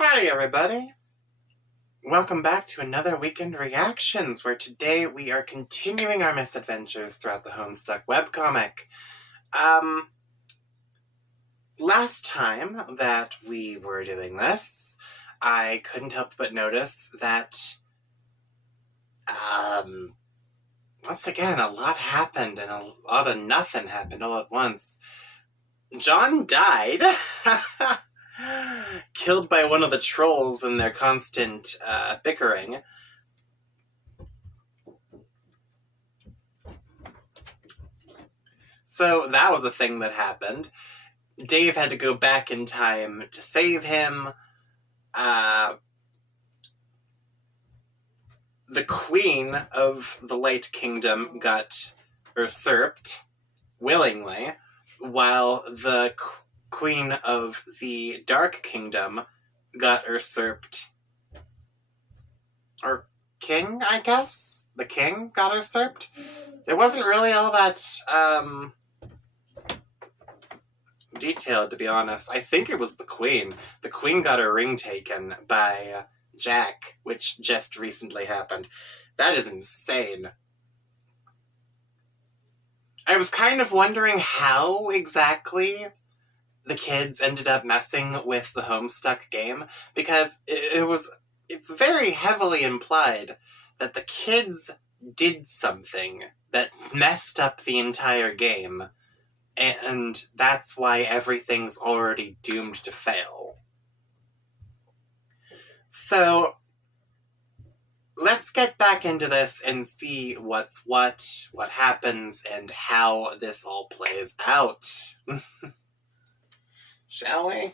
Howdy everybody! Welcome back to another Weekend Reactions, where today we are continuing our misadventures throughout the Homestuck webcomic. Last time that we were doing this, I couldn't help but notice that, once again, a lot happened and a lot of nothing happened all at once. John died! Killed by one of the trolls in their constant bickering. So that was a thing that happened. Dave had to go back in time to save him. The Queen of the Light Kingdom got usurped willingly, while the Queen of the Dark Kingdom got usurped. Or king, I guess? The king got usurped? It wasn't really all that, detailed, to be honest. I think it was the Queen. The Queen got her ring taken by Jack, which just recently happened. That is insane. I was kind of wondering how exactly the kids ended up messing with the Homestuck game, because it's very heavily implied that the kids did something that messed up the entire game, and that's why everything's already doomed to fail. So let's get back into this and see what's what happens, and how this all plays out. Shall we?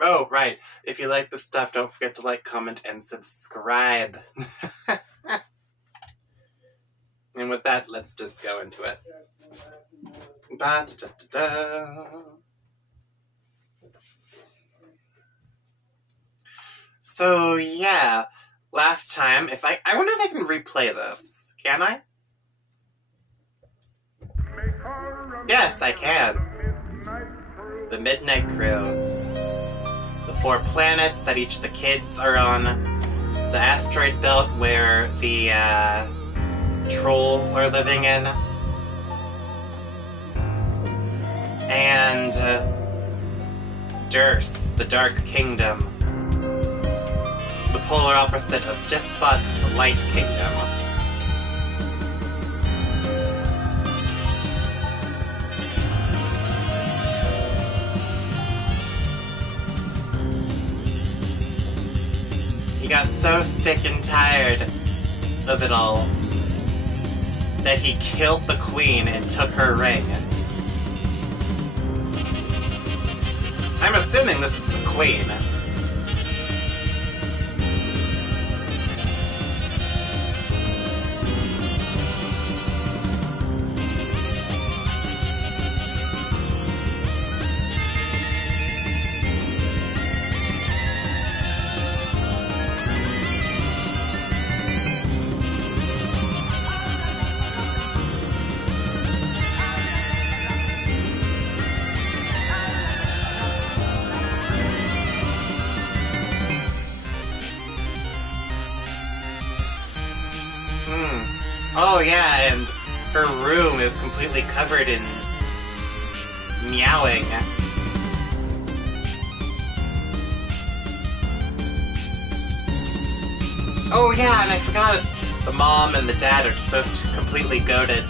Oh, right. If you like this stuff, don't forget to like, comment, and subscribe. And with that, let's just go into it. Ba-da-da-da-da. So, yeah. Last time, I wonder if I can replay this. Can I? Yes, I can. The Midnight Crew. The 4 planets that each of the kids are on. The asteroid belt where the trolls are living in. And Durst, the Dark Kingdom. The polar opposite of Despot, the Light Kingdom. He got so sick and tired of it all that he killed the Queen and took her ring. I'm assuming this is the Queen. Oh yeah, and her room is completely covered in meowing. Oh yeah, and I forgot it. The mom and the dad are both completely goated.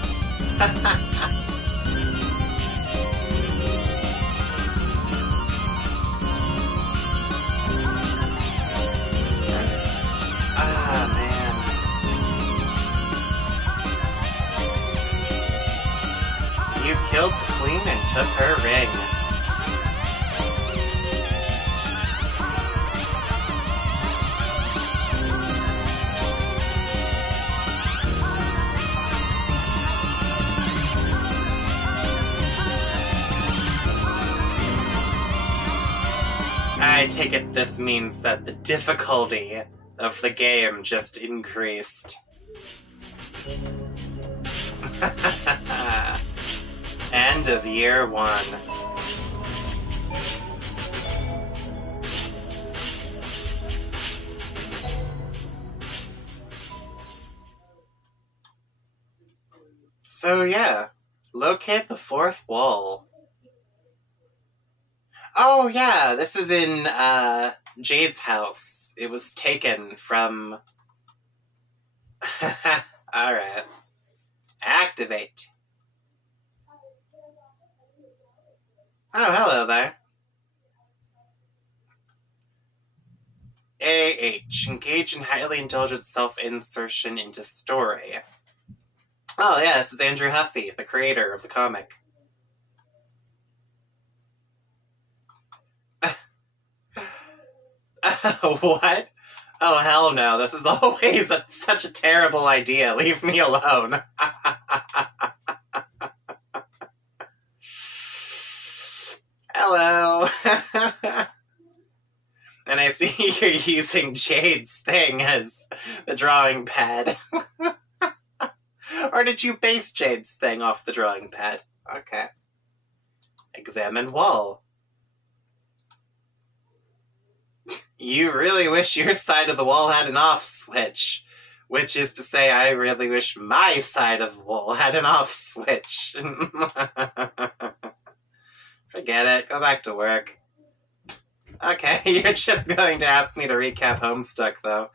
You killed the Queen and took her ring. I take it this means that the difficulty of the game just increased. End of year 1. So yeah, locate the fourth wall. Oh yeah, this is in Jade's house. It was taken from... Alright. Activate. Oh, hello there. AH. Engage in highly indulgent self-insertion into story. Oh yeah, this is Andrew Hussie, the creator of the comic. What? Oh, hell no. This is always such a terrible idea. Leave me alone. Hello. And I see you're using Jade's thing as the drawing pad. Or did you base Jade's thing off the drawing pad? Okay. Examine wall. You really wish your side of the wall had an off switch. Which is to say, I really wish my side of the wall had an off switch. Forget it. Go back to work. Okay, you're just going to ask me to recap Homestuck, though.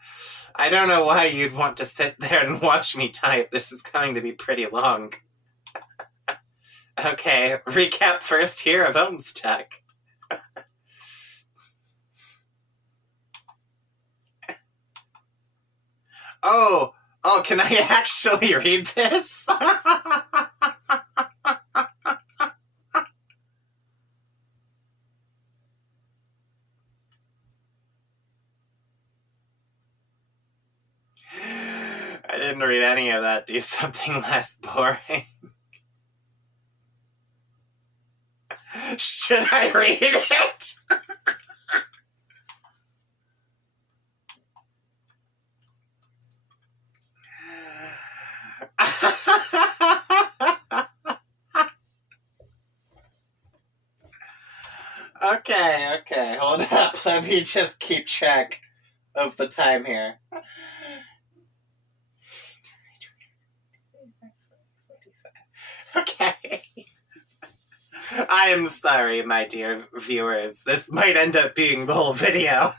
I don't know why you'd want to sit there and watch me type. This is going to be pretty long. Okay, recap first here of Homestuck. Oh, can I actually read this? I didn't read any of that. Do something less boring. Should I read it? Okay, hold up. Let me just keep track of the time here. Okay. I am sorry, my dear viewers. This might end up being the whole video.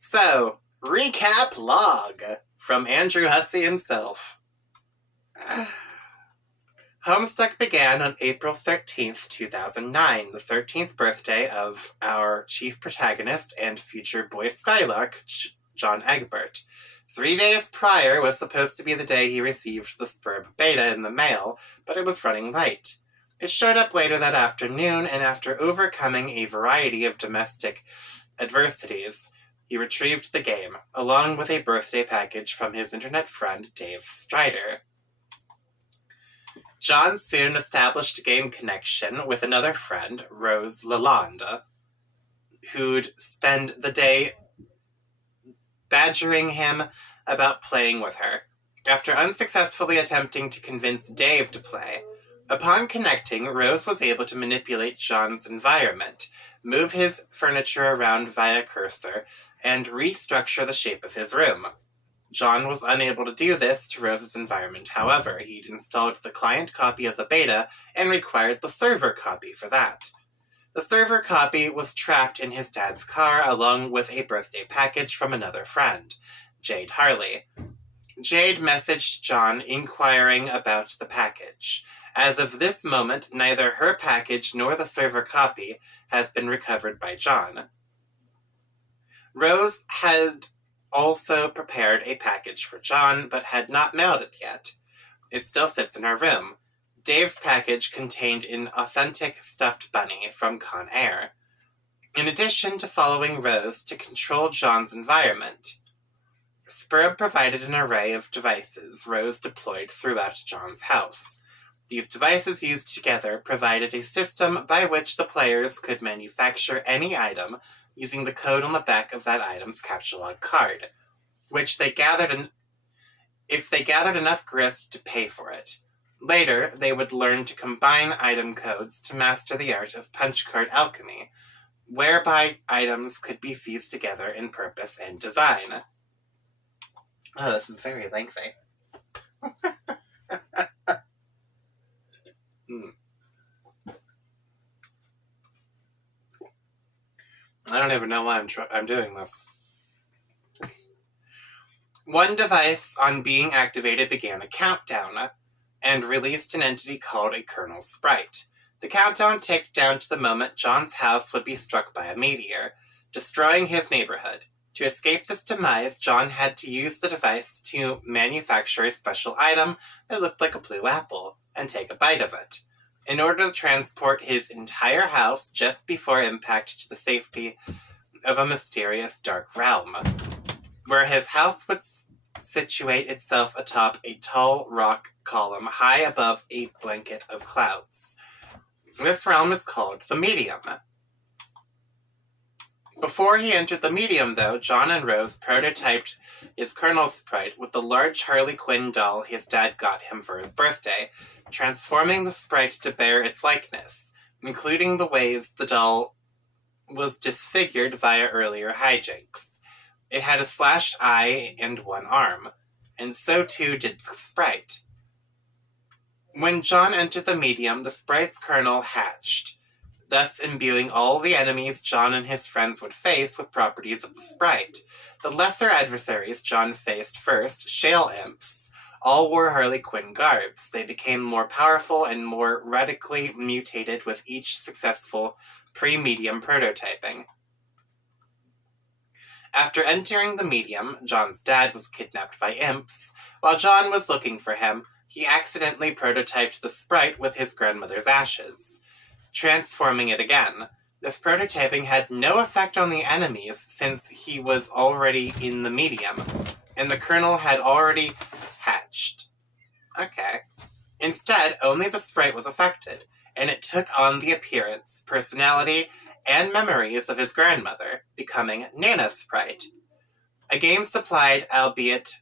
So, recap log from Andrew Hussie himself. Homestuck began on April 13th, 2009, the 13th birthday of our chief protagonist and future Boy Skylark, John Egbert. 3 days prior was supposed to be the day he received the Spurb beta in the mail, but it was running late. It showed up later that afternoon, and after overcoming a variety of domestic adversities, he retrieved the game, along with a birthday package from his internet friend Dave Strider. John soon established a game connection with another friend, Rose Lalonde, who'd spend the day badgering him about playing with her, after unsuccessfully attempting to convince Dave to play. Upon connecting, Rose was able to manipulate John's environment, move his furniture around via cursor, and restructure the shape of his room. John was unable to do this to Rose's environment, however. He'd installed the client copy of the beta and required the server copy for that. The server copy was trapped in his dad's car along with a birthday package from another friend, Jade Harley. Jade messaged John inquiring about the package. As of this moment, neither her package nor the server copy has been recovered by John. Rose had also prepared a package for John, but had not mailed it yet. It still sits in her room. Dave's package contained an authentic stuffed bunny from Con Air, in addition to following Rose to control John's environment. Spurb provided an array of devices Rose deployed throughout John's house. These devices used together provided a system by which the players could manufacture any item using the code on the back of that item's capture log card, which they gathered if they gathered enough grist to pay for it. Later, they would learn to combine item codes to master the art of punch card alchemy, whereby items could be fused together in purpose and design. Oh, this is very lengthy. I don't even know why I'm doing this. One device on being activated began a countdown and released an entity called a kernel sprite. The countdown ticked down to the moment John's house would be struck by a meteor, destroying his neighborhood. To escape this demise, John had to use the device to manufacture a special item that looked like a blue apple and take a bite of it, in order to transport his entire house just before impact to the safety of a mysterious dark realm, where his house would situate itself atop a tall rock column high above a blanket of clouds. This realm is called the Medium. Before he entered the Medium, though, John and Rose prototyped his kernel sprite with the large Harley Quinn doll his dad got him for his birthday, transforming the sprite to bear its likeness, including the ways the doll was disfigured via earlier hijinks. It had a slashed eye and one arm, and so too did the sprite. When John entered the Medium, the sprite's kernel hatched, thus imbuing all the enemies John and his friends would face with properties of the sprite. The lesser adversaries John faced first, shale imps, all wore Harley Quinn garbs. They became more powerful and more radically mutated with each successful pre-medium prototyping. After entering the Medium, John's dad was kidnapped by imps. While John was looking for him, he accidentally prototyped the sprite with his grandmother's ashes, transforming it again. This prototyping had no effect on the enemies since he was already in the Medium, and the kernel had already hatched. Okay. Instead, only the sprite was affected, and it took on the appearance, personality, and memories of his grandmother, becoming Nana Sprite. A game-supplied, albeit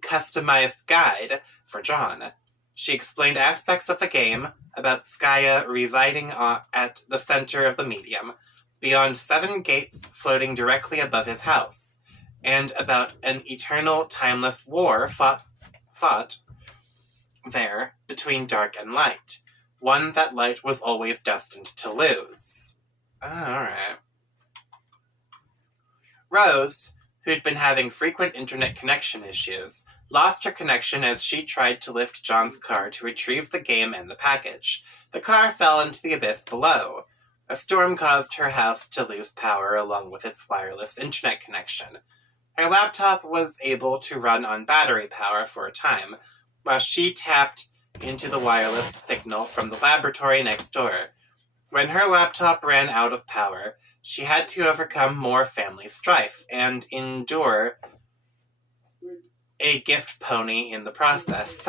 customized guide for John. She explained aspects of the game, about Skaya residing at the center of the Medium, beyond 7 gates floating directly above his house, and about an eternal, timeless war fought there between dark and light, one that light was always destined to lose. Alright. Rose, who'd been having frequent internet connection issues, lost her connection as she tried to lift John's car to retrieve the game and the package. The car fell into the abyss below. A storm caused her house to lose power along with its wireless internet connection. Her laptop was able to run on battery power for a time, while she tapped into the wireless signal from the laboratory next door. When her laptop ran out of power, she had to overcome more family strife and endure a gift pony in the process.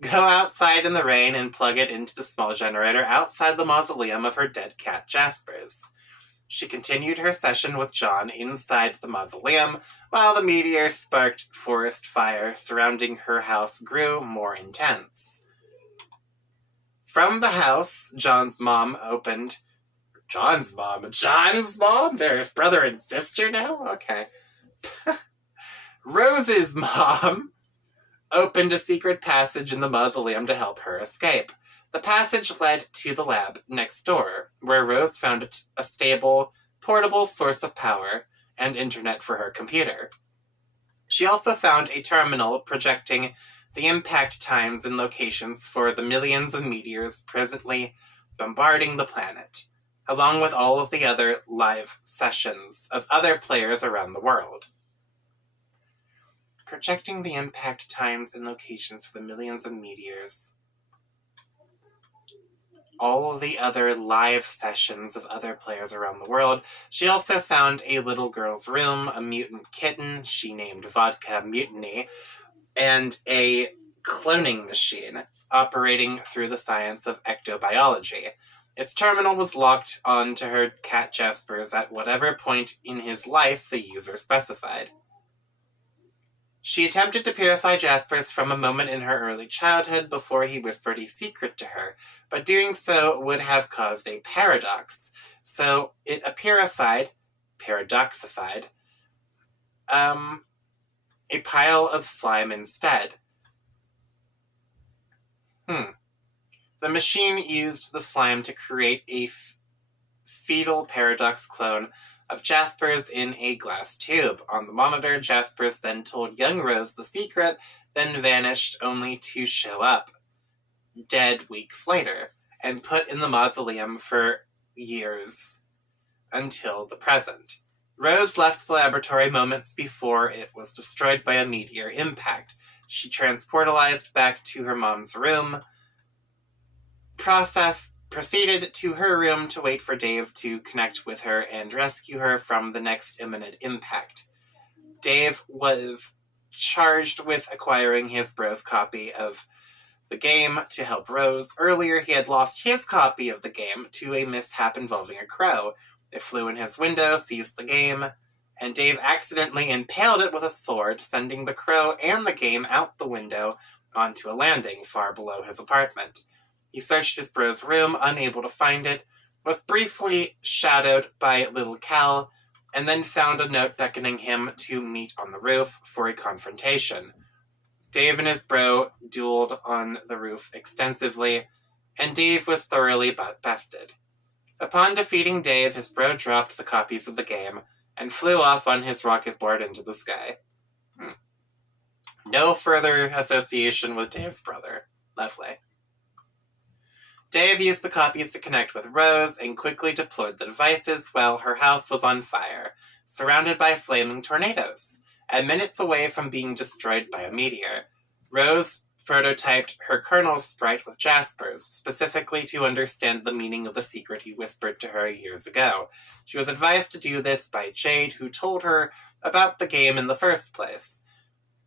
Go outside in the rain and plug it into the small generator outside the mausoleum of her dead cat Jasper's. She continued her session with John inside the mausoleum, while the meteor-sparked forest fire surrounding her house grew more intense. From the house, John's mom? There's brother and sister now? Okay. Rose's mom opened a secret passage in the mausoleum to help her escape. The passage led to the lab next door, where Rose found a stable, portable source of power and internet for her computer. She also found a terminal projecting the impact times and locations for the millions of meteors presently bombarding the planet, along with all of the other live sessions of other players around the world. Projecting the impact times and locations for the millions of meteors. All of the other live sessions of other players around the world. She also found a little girl's room, a mutant kitten she named Vodka Mutiny, and a cloning machine operating through the science of ectobiology. Its terminal was locked onto her cat Jasper's at whatever point in his life the user specified. She attempted to purify Jasper's from a moment in her early childhood before he whispered a secret to her, but doing so would have caused a paradox. So it paradoxified a pile of slime instead. The machine used the slime to create a fetal paradox clone of Jasper's in a glass tube. On the monitor, Jasper's then told young Rose the secret, then vanished only to show up, dead weeks later, and put in the mausoleum for years until the present. Rose left the laboratory moments before it was destroyed by a meteor impact. She transportalized back to her mom's room, proceeded to her room to wait for Dave to connect with her and rescue her from the next imminent impact. Dave was charged with acquiring his bro's copy of the game to help Rose. Earlier, he had lost his copy of the game to a mishap involving a crow. It flew in his window, seized the game, and Dave accidentally impaled it with a sword, sending the crow and the game out the window onto a landing far below his apartment. He searched his bro's room, unable to find it, was briefly shadowed by little Cal, and then found a note beckoning him to meet on the roof for a confrontation. Dave and his bro dueled on the roof extensively, and Dave was thoroughly bested. Upon defeating Dave, his bro dropped the copies of the game and flew off on his rocket board into the sky. No further association with Dave's brother. Lovely. Dave used the copies to connect with Rose and quickly deployed the devices while her house was on fire, surrounded by flaming tornadoes, and minutes away from being destroyed by a meteor. Rose prototyped her Colonel's sprite with Jasper's, specifically to understand the meaning of the secret he whispered to her years ago. She was advised to do this by Jade, who told her about the game in the first place.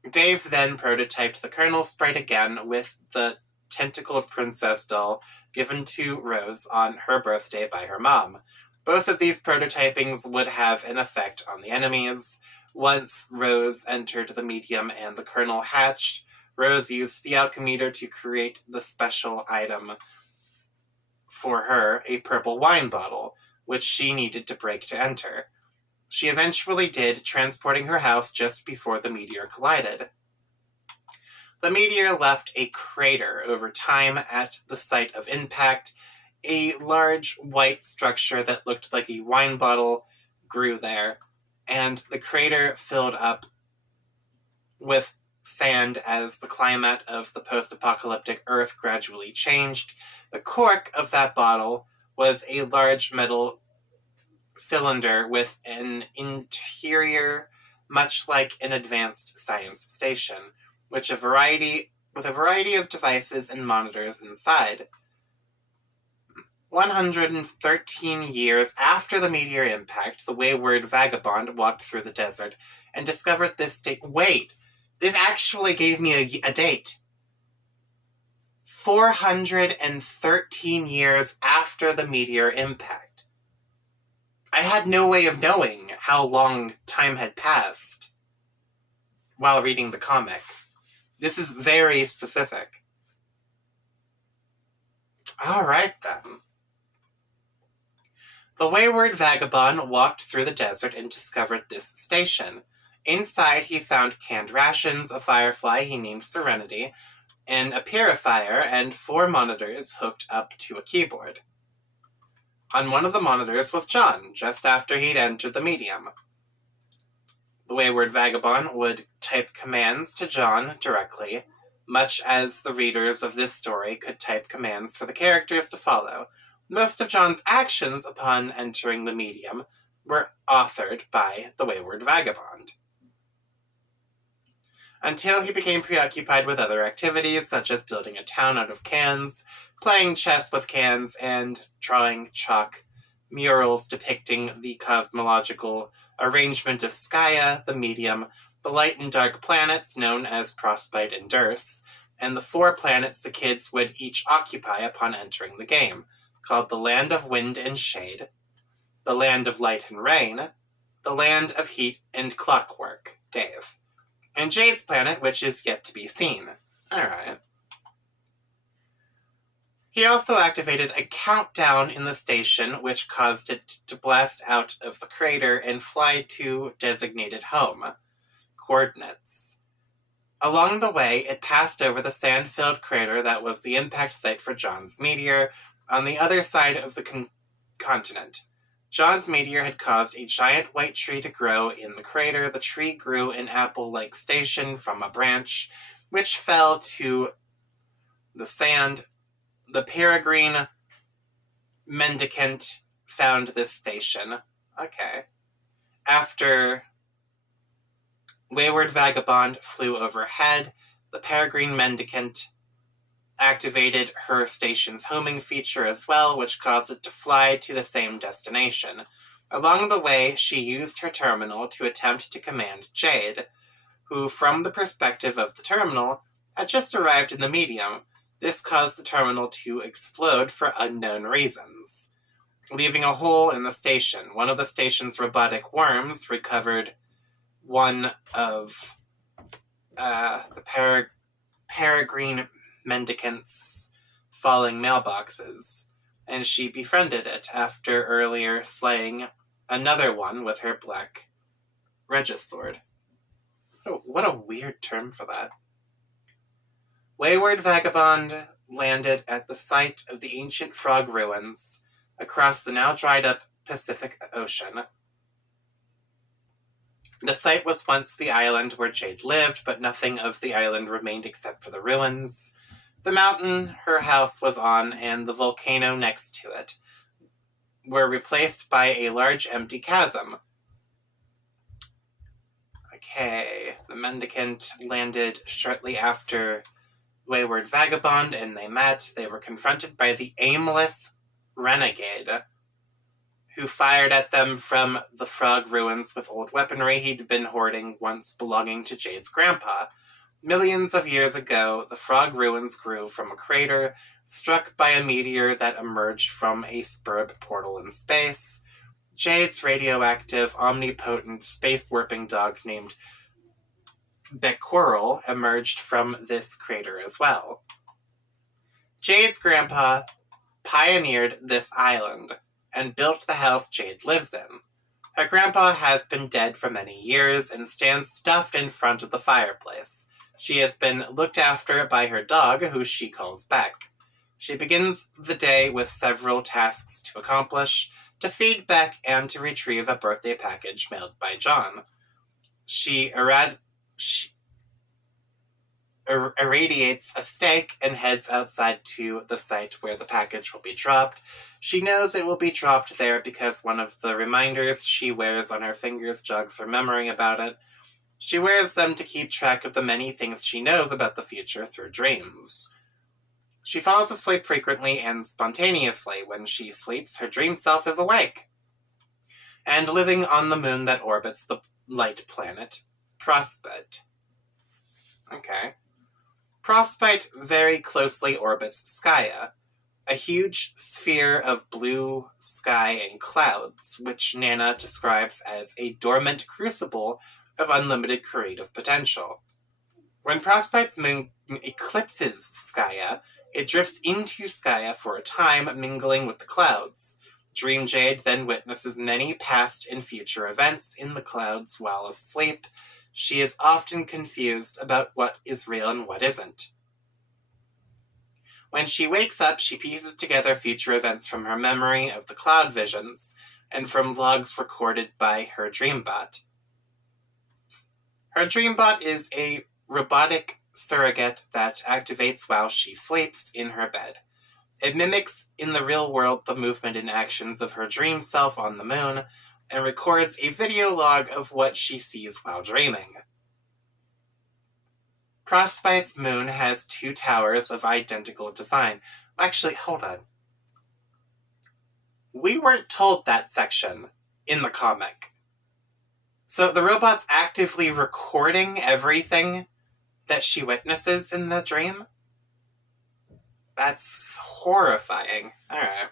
Dave then prototyped the Colonel's sprite again with the tentacled princess doll given to Rose on her birthday by her mom. Both of these prototypings would have an effect on the enemies. Once Rose entered the medium and the Colonel hatched, Rose used the alchemeter to create the special item for her, a purple wine bottle, which she needed to break to enter. She eventually did, transporting her house just before the meteor collided. The meteor left a crater over time at the site of impact. A large white structure that looked like a wine bottle grew there, and the crater filled up with sand as the climate of the post-apocalyptic Earth gradually changed. The cork of that bottle was a large metal cylinder with an interior much like an advanced science station, with a variety of devices and monitors inside. 113 years after the meteor impact, the wayward vagabond walked through the desert and discovered this state. Wait, this actually gave me a date. 413 years after the meteor impact. I had no way of knowing how long time had passed while reading the comic. This is very specific. All right, then. The wayward vagabond walked through the desert and discovered this station. Inside, he found canned rations, a firefly he named Serenity, and a purifier, and 4 monitors hooked up to a keyboard. On one of the monitors was John, just after he'd entered the medium. The wayward vagabond would type commands to John directly, much as the readers of this story could type commands for the characters to follow. Most of John's actions upon entering the medium were authored by the wayward vagabond, until he became preoccupied with other activities, such as building a town out of cans, playing chess with cans, and drawing chalk murals depicting the cosmological arrangement of Skya, the medium, the light and dark planets known as Frostbite and Durst, and the 4 planets the kids would each occupy upon entering the game, called the Land of Wind and Shade, the Land of Light and Rain, the Land of Heat and Clockwork, Dave, and Jade's planet, which is yet to be seen. Alright. He also activated a countdown in the station, which caused it to blast out of the crater and fly to designated home. coordinates. Along the way, it passed over the sand-filled crater that was the impact site for John's meteor on the other side of the continent. John's meteor had caused a giant white tree to grow in the crater. The tree grew an apple-like station from a branch, which fell to the sand. The peregrine mendicant found this station. Okay. After Wayward Vagabond flew overhead, the peregrine mendicant activated her station's homing feature as well, which caused it to fly to the same destination. Along the way, she used her terminal to attempt to command Jade, who, from the perspective of the terminal, had just arrived in the medium. This caused the terminal to explode for unknown reasons, leaving a hole in the station. One of the station's robotic worms recovered one of the peregrine mendicant's falling mailboxes, and she befriended it after earlier slaying another one with her black Regisword. What a weird term for that. Wayward Vagabond landed at the site of the ancient frog ruins across the now dried-up Pacific Ocean. The site was once the island where Jade lived, but nothing of the island remained except for the ruins. The mountain her house was on and the volcano next to it were replaced by a large empty chasm. Okay, the mendicant landed shortly after Wayward Vagabond and they met. They were confronted by the aimless renegade, who fired at them from the frog ruins with old weaponry he'd been hoarding once belonging to Jade's grandpa. Millions of years ago, the frog ruins grew from a crater struck by a meteor that emerged from a spurb portal in space. Jade's radioactive, omnipotent, space-warping dog named Bequirrel emerged from this crater as well. Jade's grandpa pioneered this island and built the house Jade lives in. Her grandpa has been dead for many years and stands stuffed in front of the fireplace. She has been looked after by her dog, who she calls Beck. She begins the day with several tasks to accomplish: to feed Beck and to retrieve a birthday package mailed by John. She irradiates a steak and heads outside to the site where the package will be dropped. She knows it will be dropped there because one of the reminders she wears on her fingers jogs her memory about it. She wears them to keep track of the many things she knows about the future through dreams. She falls asleep frequently and spontaneously. When she sleeps, her dream self is awake and living on the moon that orbits the light planet Prospect. Okay. Prospect very closely orbits Skya, a huge sphere of blue sky and clouds, which Nana describes as a dormant crucible of unlimited creative potential. When Prospect's moon eclipses Skya, it drifts into Skya for a time, mingling with the clouds. Dream Jade then witnesses many past and future events in the clouds while asleep. She is often confused about what is real and what isn't. When she wakes up, she pieces together future events from her memory of the cloud visions and from logs recorded by her Dreambot. Her Dreambot is a robotic surrogate that activates while she sleeps in her bed. It mimics in the real world the movement and actions of her dream self on the moon and records a video log of what she sees while dreaming. Prospect's moon has 2 towers of identical design. Actually, hold on. We weren't told that section in the comic. So the robot's actively recording everything that she witnesses in the dream? That's horrifying. Alright.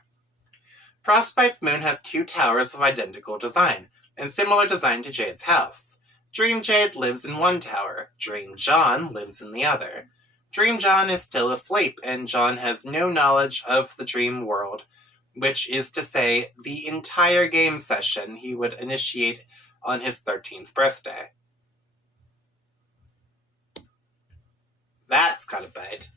Prospect's moon has 2 towers of identical design, and similar design to Jade's house. Dream Jade lives in one tower. Dream John lives in the other. Dream John is still asleep, and John has no knowledge of the dream world, which is to say, the entire game session he would initiate on his 13th birthday. That's gotta bite.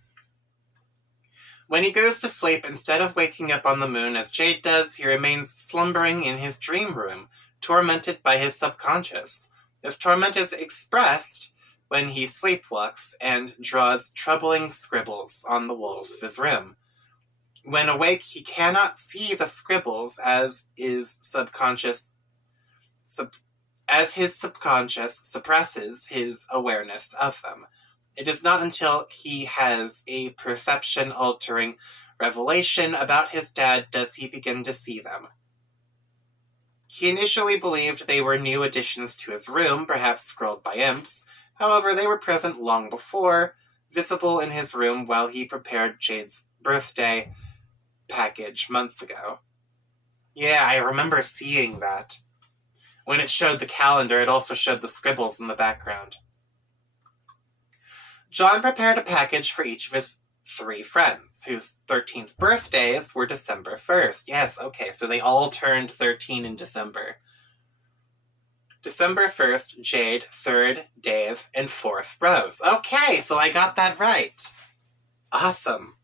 When he goes to sleep, instead of waking up on the moon as Jade does, he remains slumbering in his dream room, tormented by his subconscious. This torment is expressed when he sleepwalks and draws troubling scribbles on the walls of his room. When awake, he cannot see the scribbles as his subconscious suppresses his awareness of them. It is not until he has a perception-altering revelation about his dad does he begin to see them. He initially believed they were new additions to his room, perhaps scrolled by imps. However, they were present long before, visible in his room while he prepared Jade's birthday package months ago. Yeah, I remember seeing that. When it showed the calendar, it also showed the scribbles in the background. John prepared a package for each of his 3 friends, whose 13th birthdays were December 1st. Yes, okay, so they all turned 13 in December. December 1st, Jade, 3rd, Dave, and 4th, Rose. Okay, so I got that right. Awesome.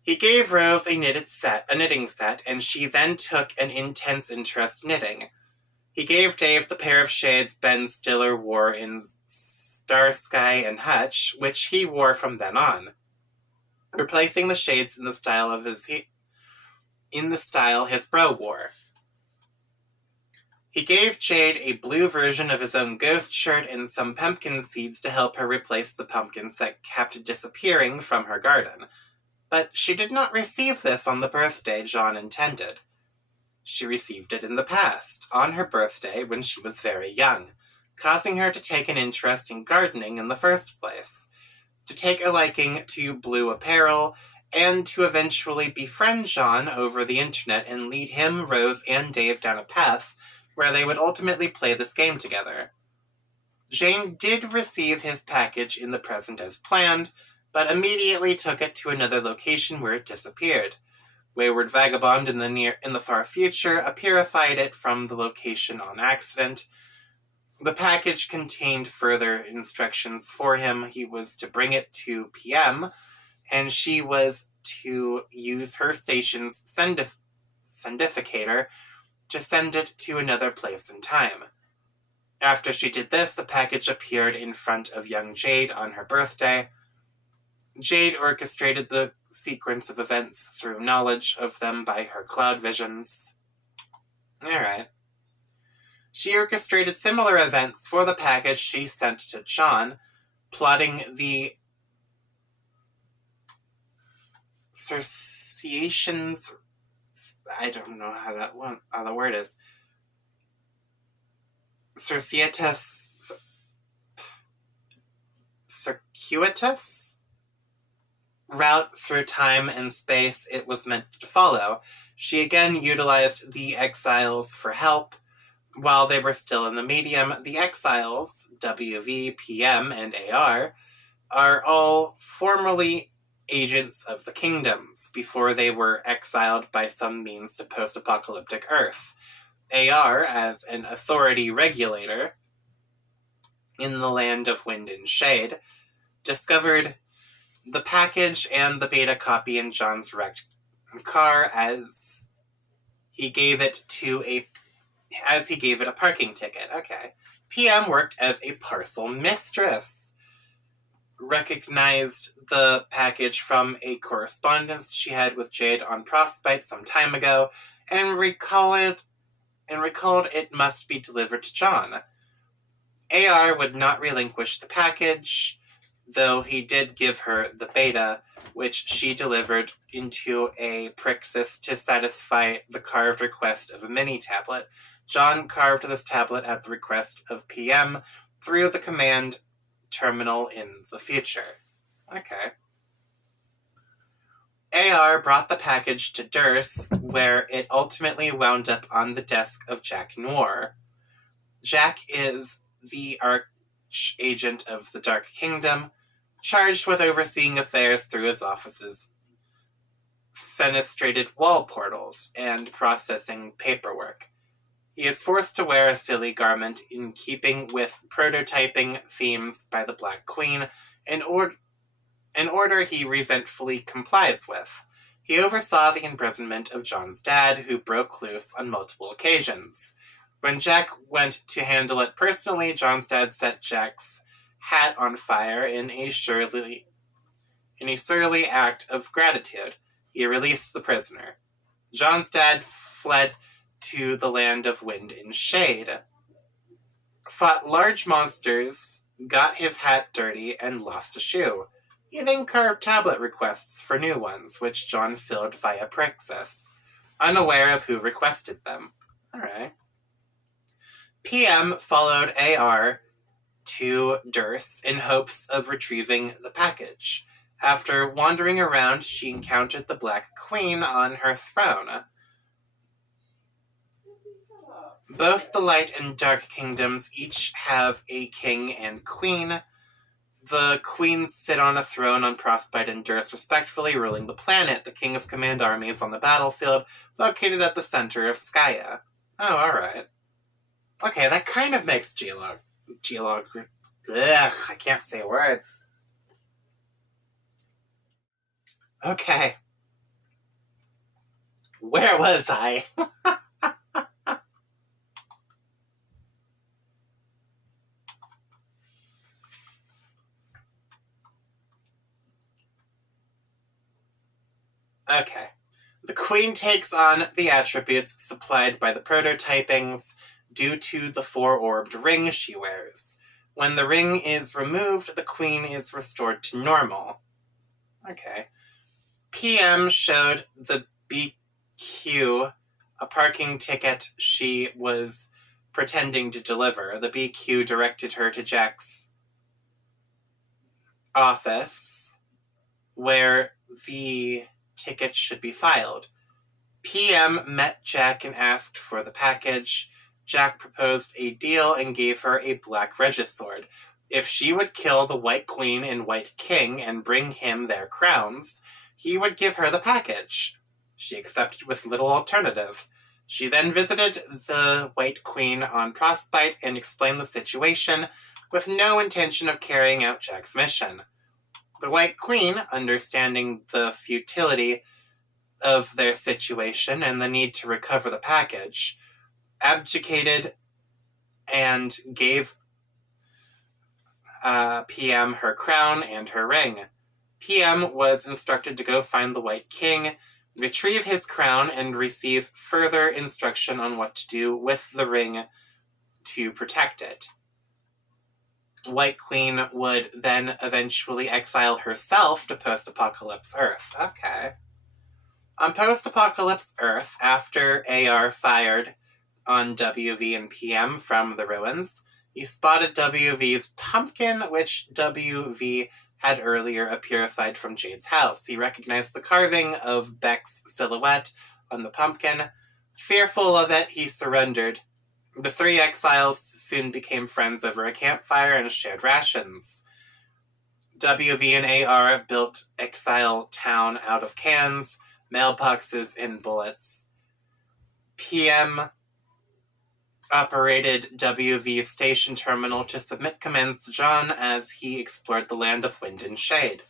He gave Rose a knitting set, and she then took an intense interest knitting. He gave Dave the pair of shades Ben Stiller wore in Starsky and Hutch, which he wore from then on, replacing the shades in the style his bro wore. He gave Jade a blue version of his own ghost shirt and some pumpkin seeds to help her replace the pumpkins that kept disappearing from her garden. But she did not receive this on the birthday John intended. She received it in the past, on her birthday when she was very young, causing her to take an interest in gardening in the first place, to take a liking to blue apparel, and to eventually befriend John over the internet and lead him, Rose, and Dave down a path where they would ultimately play this game together. Jane did receive his package in the present as planned, but immediately took it to another location where it disappeared. Wayward Vagabond in the far future purified it from the location on accident. The package contained further instructions for him. He was to bring it to PM, and she was to use her station's sendificator to send it to another place and time. After she did this, the package appeared in front of young Jade on her birthday. Jade orchestrated the sequence of events through knowledge of them by her cloud visions. Alright. She orchestrated similar events for the package she sent to John, plotting the Circassians. I don't know how the word is. Circuitous route through time and space it was meant to follow. She again utilized the Exiles for help while they were still in the medium. The Exiles, WV, PM, and AR, are all formerly agents of the kingdoms before they were exiled by some means to post-apocalyptic Earth. AR, as an authority regulator in the land of wind and shade, discovered the package and the beta copy in John's wrecked car as he gave it a parking ticket. Okay. PM worked as a parcel mistress, recognized the package from a correspondence she had with Jade on Frostbite some time ago, and recalled it must be delivered to John. AR would not relinquish the package, though he did give her the beta, which she delivered into a Prixis to satisfy the carved request of a mini-tablet. John carved this tablet at the request of PM through the command terminal in the future. Okay. AR brought the package to Durst, where it ultimately wound up on the desk of Jack Noir. Jack is the arch-agent of the Dark Kingdom, charged with overseeing affairs through its office's fenestrated wall portals and processing paperwork. He is forced to wear a silly garment in keeping with prototyping themes by the Black Queen, an order he resentfully complies with. He oversaw the imprisonment of John's dad, who broke loose on multiple occasions. When Jack went to handle it personally, John's dad set Jack's hat on fire in a surly act of gratitude. He released the prisoner. John's dad fled to the land of wind and shade, fought large monsters, got his hat dirty, and lost a shoe. He then carved tablet requests for new ones, which John filled via Praxis, unaware of who requested them. Alright. PM followed AR to Durst in hopes of retrieving the package. After wandering around, she encountered the Black Queen on her throne. Both the Light and Dark Kingdoms each have a king and queen. The queens sit on a throne on Frostbite and Durst, respectfully ruling the planet. The kings command armies on the battlefield, located at the center of Skya. Oh, alright. Okay, that kind of makes Geolog... Ugh, I can't say words. Okay. Where was I? Okay. The Queen takes on the attributes supplied by the prototypings due to the four-orbed ring she wears. When the ring is removed, the Queen is restored to normal. Okay. PM showed the BQ a parking ticket she was pretending to deliver. The BQ directed her to Jack's office, where the ticket should be filed. PM met Jack and asked for the package. Jack proposed a deal and gave her a black Regisword. If she would kill the White Queen and White King and bring him their crowns, he would give her the package. She accepted with little alternative. She then visited the White Queen on Frostbite and explained the situation, with no intention of carrying out Jack's mission. The White Queen, understanding the futility of their situation and the need to recover the package, abdicated and gave PM her crown and her ring. PM was instructed to go find the White King, retrieve his crown, and receive further instruction on what to do with the ring to protect it. White Queen would then eventually exile herself to post-apocalypse Earth. Okay. On post-apocalypse Earth, after AR fired on WV and PM from the ruins, he spotted WV's pumpkin, which WV had earlier purified from Jade's house. He recognized the carving of Beck's silhouette on the pumpkin. Fearful of it, he surrendered. The three exiles soon became friends over a campfire and shared rations. WV and AR built Exile Town out of cans, mailboxes, and bullets. PM operated WV's station terminal to submit commands to John as he explored the land of wind and shade.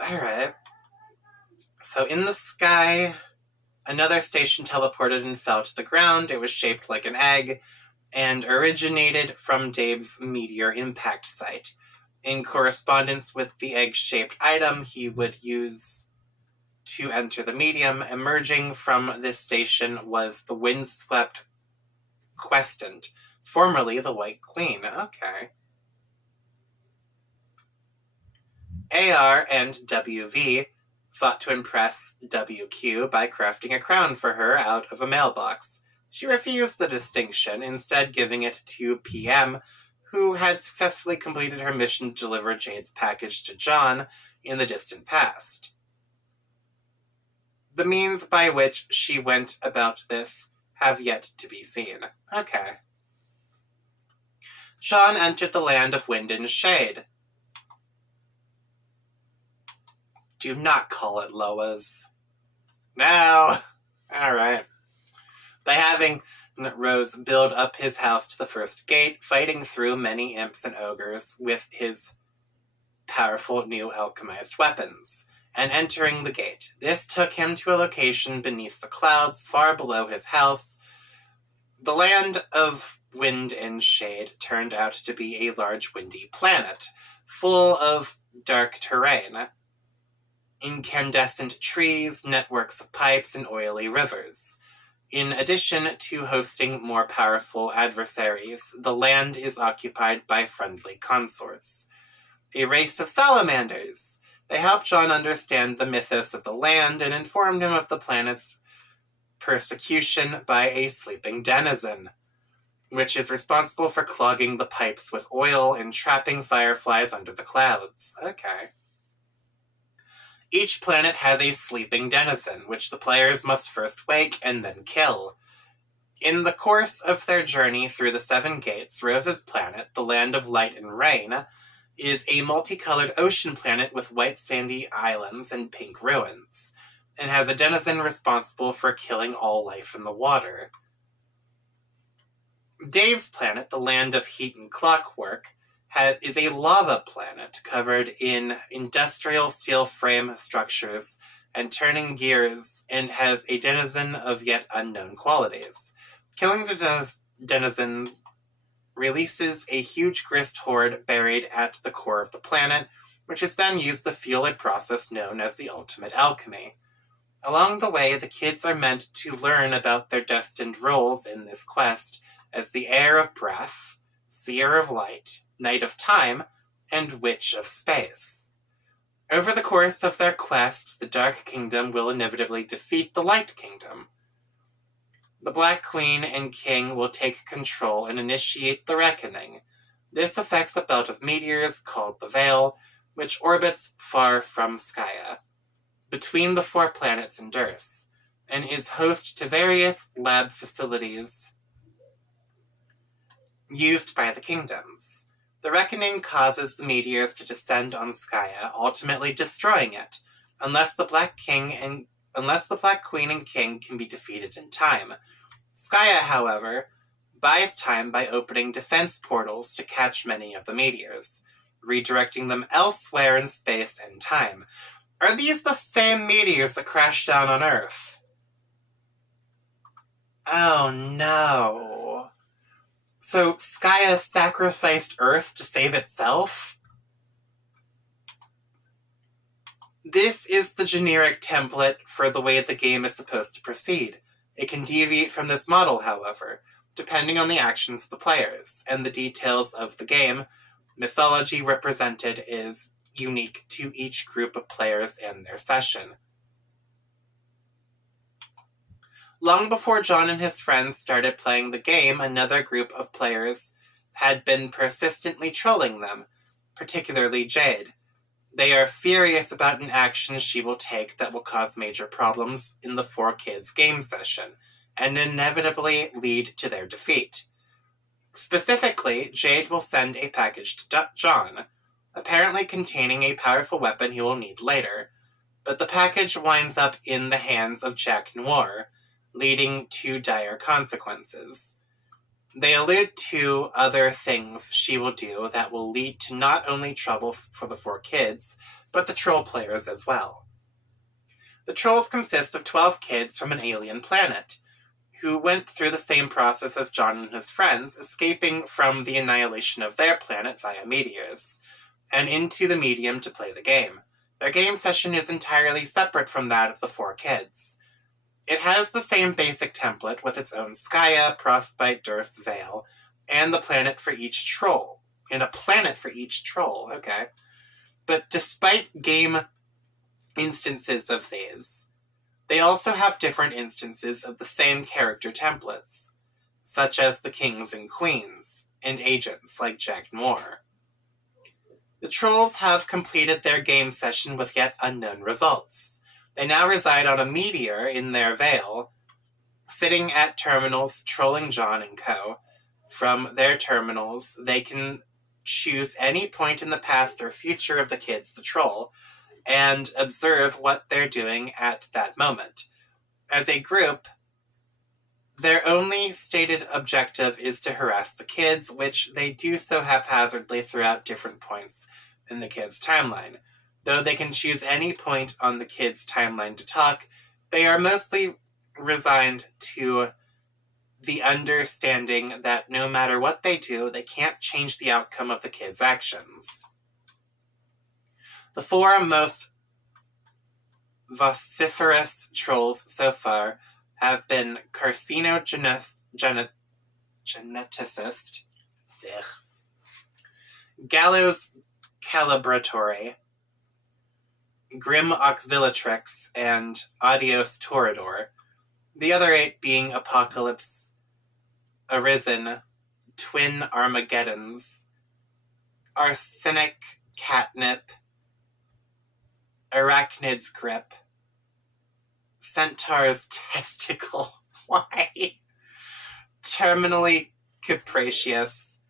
Alright. So in the sky, another station teleported and fell to the ground. It was shaped like an egg and originated from Dave's meteor impact site. In correspondence with the egg-shaped item he would use to enter the medium, emerging from this station was the windswept Questant, formerly the White Queen. Okay. AR and WV thought to impress WQ by crafting a crown for her out of a mailbox. She refused the distinction, instead giving it to PM, who had successfully completed her mission to deliver Jade's package to John in the distant past. The means by which she went about this have yet to be seen. Okay. John entered the land of wind and shade. Do not call it Loa's. No! Alright. By having Rose build up his house to the first gate, fighting through many imps and ogres with his powerful new alchemized weapons, and entering the gate. This took him to a location beneath the clouds, far below his house. The land of wind and shade turned out to be a large windy planet, full of dark terrain, incandescent trees, networks of pipes, and oily rivers. In addition to hosting more powerful adversaries, the land is occupied by friendly consorts, a race of salamanders. They helped John understand the mythos of the land and informed him of the planet's persecution by a sleeping denizen, which is responsible for clogging the pipes with oil and trapping fireflies under the clouds. Okay. Each planet has a sleeping denizen, which the players must first wake and then kill. In the course of their journey through the 7 gates, Rose's planet, the land of light and rain, is a multicolored ocean planet with white sandy islands and pink ruins, and has a denizen responsible for killing all life in the water. Dave's planet, the land of heat and clockwork, is a lava planet covered in industrial steel frame structures and turning gears, and has a denizen of yet unknown qualities. Killing the denizens releases a huge grist horde buried at the core of the planet, which is then used to fuel a process known as the ultimate alchemy. Along the way, the kids are meant to learn about their destined roles in this quest as the heir of breath, seer of light, knight of time, and witch of space. Over the course of their quest, the Dark Kingdom will inevitably defeat the Light Kingdom. The Black Queen and King will take control and initiate the Reckoning. This affects a belt of meteors called the Veil, which orbits far from Skaya, between the 4 planets and Durs, and is host to various lab facilities used by the kingdoms. The Reckoning causes the meteors to descend on Skaya, ultimately destroying it, unless the Black Queen and King can be defeated in time. Skaya, however, buys time by opening defense portals to catch many of the meteors, redirecting them elsewhere in space and time. Are these the same meteors that crashed down on Earth? Oh no. So Skaya sacrificed Earth to save itself? This is the generic template for the way the game is supposed to proceed. It can deviate from this model, however, depending on the actions of the players, and the details of the game. Mythology represented is unique to each group of players and their session. Long before John and his friends started playing the game, another group of players had been persistently trolling them, particularly Jade. They are furious about an action she will take that will cause major problems in the 4 kids' game session, and inevitably lead to their defeat. Specifically, Jade will send a package to John, apparently containing a powerful weapon he will need later, but the package winds up in the hands of Jack Noir, leading to dire consequences. They allude to other things she will do that will lead to not only trouble for the 4 kids, but the troll players as well. The trolls consist of 12 kids from an alien planet, who went through the same process as John and his friends, escaping from the annihilation of their planet via meteors, and into the medium to play the game. Their game session is entirely separate from that of the 4 kids. It has the same basic template with its own Skaya, Frostbite, Durs, Veil, and the planet for each troll. And a planet for each troll, okay. But despite game instances of these, they also have different instances of the same character templates, such as the kings and queens, and agents like Jack Noir. The trolls have completed their game session with yet unknown results. They now reside on a meteor in their veil, sitting at terminals trolling John and co. From their terminals, they can choose any point in the past or future of the kids to troll, and observe what they're doing at that moment. As a group, Their only stated objective is to harass the kids, which they do so haphazardly throughout different points in the kids' timeline. Though they can choose any point on the kids' timeline to talk, they are mostly resigned to the understanding that no matter what they do, they can't change the outcome of the kids' actions. The four most vociferous trolls so far have been carcinogeneticist, gallows calibratory, grim auxiliatrix, and adios torador. The other 8 being Apocalypse Arisen, Twin Armageddons, Arsenic Catnip, Arachnid's Grip, Centaur's Testicle, why? Terminally Capricious,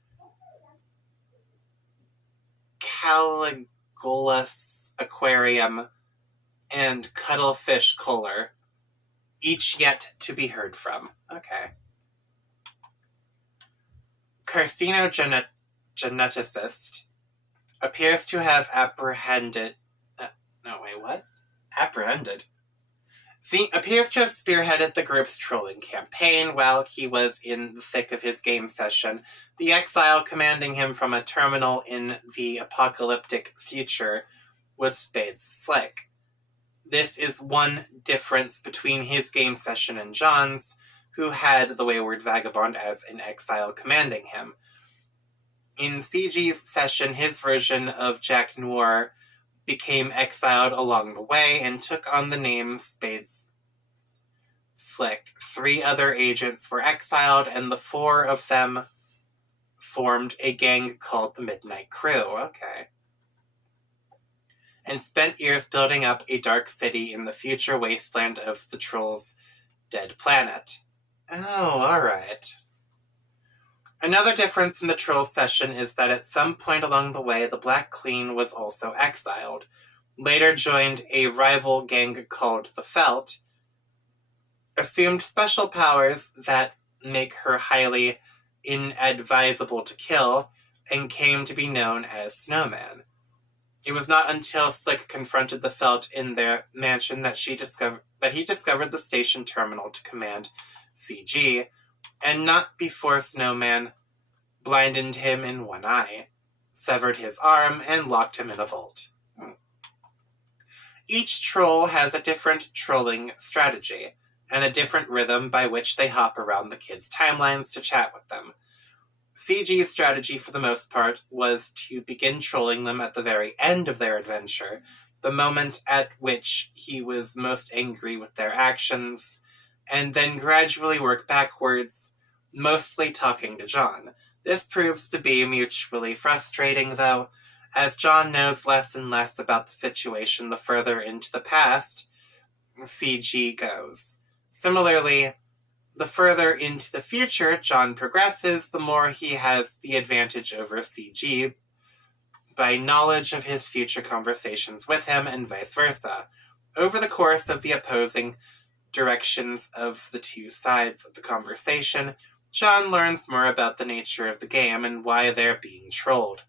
Caligulus Aquarium, and Cuttlefish Kohler, each yet to be heard from. Okay. Carcinogeneticist appears to have apprehended. Appears to have spearheaded the group's trolling campaign while he was in the thick of his game session. The exile commanding him from a terminal in the apocalyptic future was Spades Slick. This is one difference between his game session and John's, who had the Wayward Vagabond as an exile commanding him. In CG's session, his version of Jack Noir became exiled along the way and took on the name Spades Slick. 3 other agents were exiled, and the 4 of them formed a gang called the Midnight Crew. Okay. And spent years building up a dark city in the future wasteland of the Trolls' dead planet. Oh, alright. Another difference in the Trolls session is that at some point along the way, the Black Queen was also exiled. Later joined a rival gang called the Felt, assumed special powers that make her highly inadvisable to kill, and came to be known as Snowman. It was not until Slick confronted the Felt in their mansion that he discovered the station terminal to command CG, and not before Snowman blinded him in one eye, severed his arm, and locked him in a vault. Each troll has a different trolling strategy, and a different rhythm by which they hop around the kids' timelines to chat with them. CG's strategy, for the most part, was to begin trolling them at the very end of their adventure, the moment at which he was most angry with their actions, and then gradually work backwards, mostly talking to John. This proves to be mutually frustrating, though, as John knows less and less about the situation the further into the past CG goes. Similarly, the further into the future John progresses, the more he has the advantage over CG by knowledge of his future conversations with him, and vice versa. Over the course of the opposing directions of the two sides of the conversation, John learns more about the nature of the game and why they're being trolled.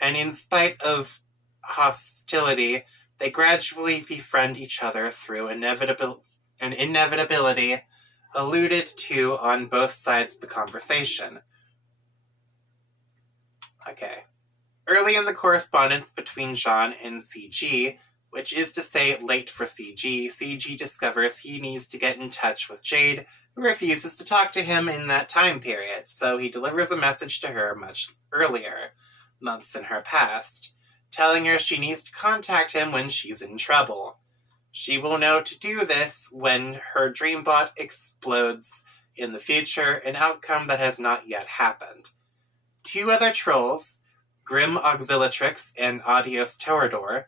And in spite of hostility, they gradually befriend each other through an inevitability alluded to on both sides of the conversation. Okay. Early in the correspondence between John and CG, which is to say late for CG discovers he needs to get in touch with Jade, who refuses to talk to him in that time period, so he delivers a message to her much earlier, months in her past, telling her she needs to contact him when she's in trouble. She will know to do this when her dreambot explodes in the future, an outcome that has not yet happened. 2 other trolls, Grim Auxiliatrix and Adios Torador,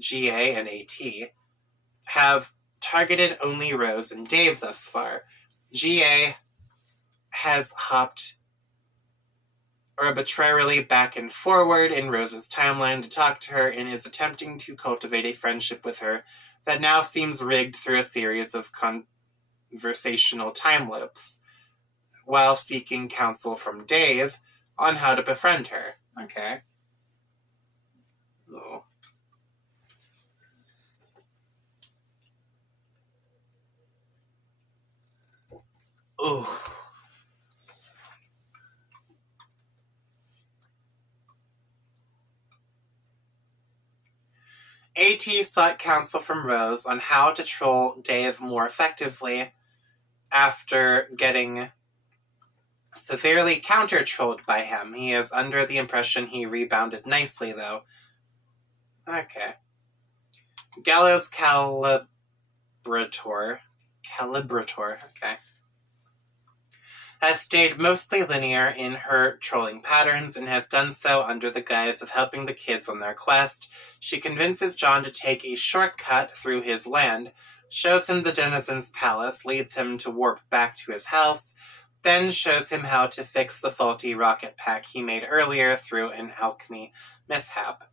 GA and AT, have targeted only Rose and Dave thus far. GA has hopped arbitrarily back and forward in Rose's timeline to talk to her and is attempting to cultivate a friendship with her that now seems rigged through a series of conversational time loops. while seeking counsel from Dave on how to befriend her. Okay. Ooh. Ooh. AT sought counsel from Rose on how to troll Dave more effectively after getting severely counter-trolled by him. He is under the impression he rebounded nicely, though. Okay. Gallows Calibrator, okay, has stayed mostly linear in her trolling patterns and has done so under the guise of helping the kids on their quest. She convinces John to take a shortcut through his land, shows him the denizen's palace, leads him to warp back to his house, then shows him how to fix the faulty rocket pack he made earlier through an alchemy mishap.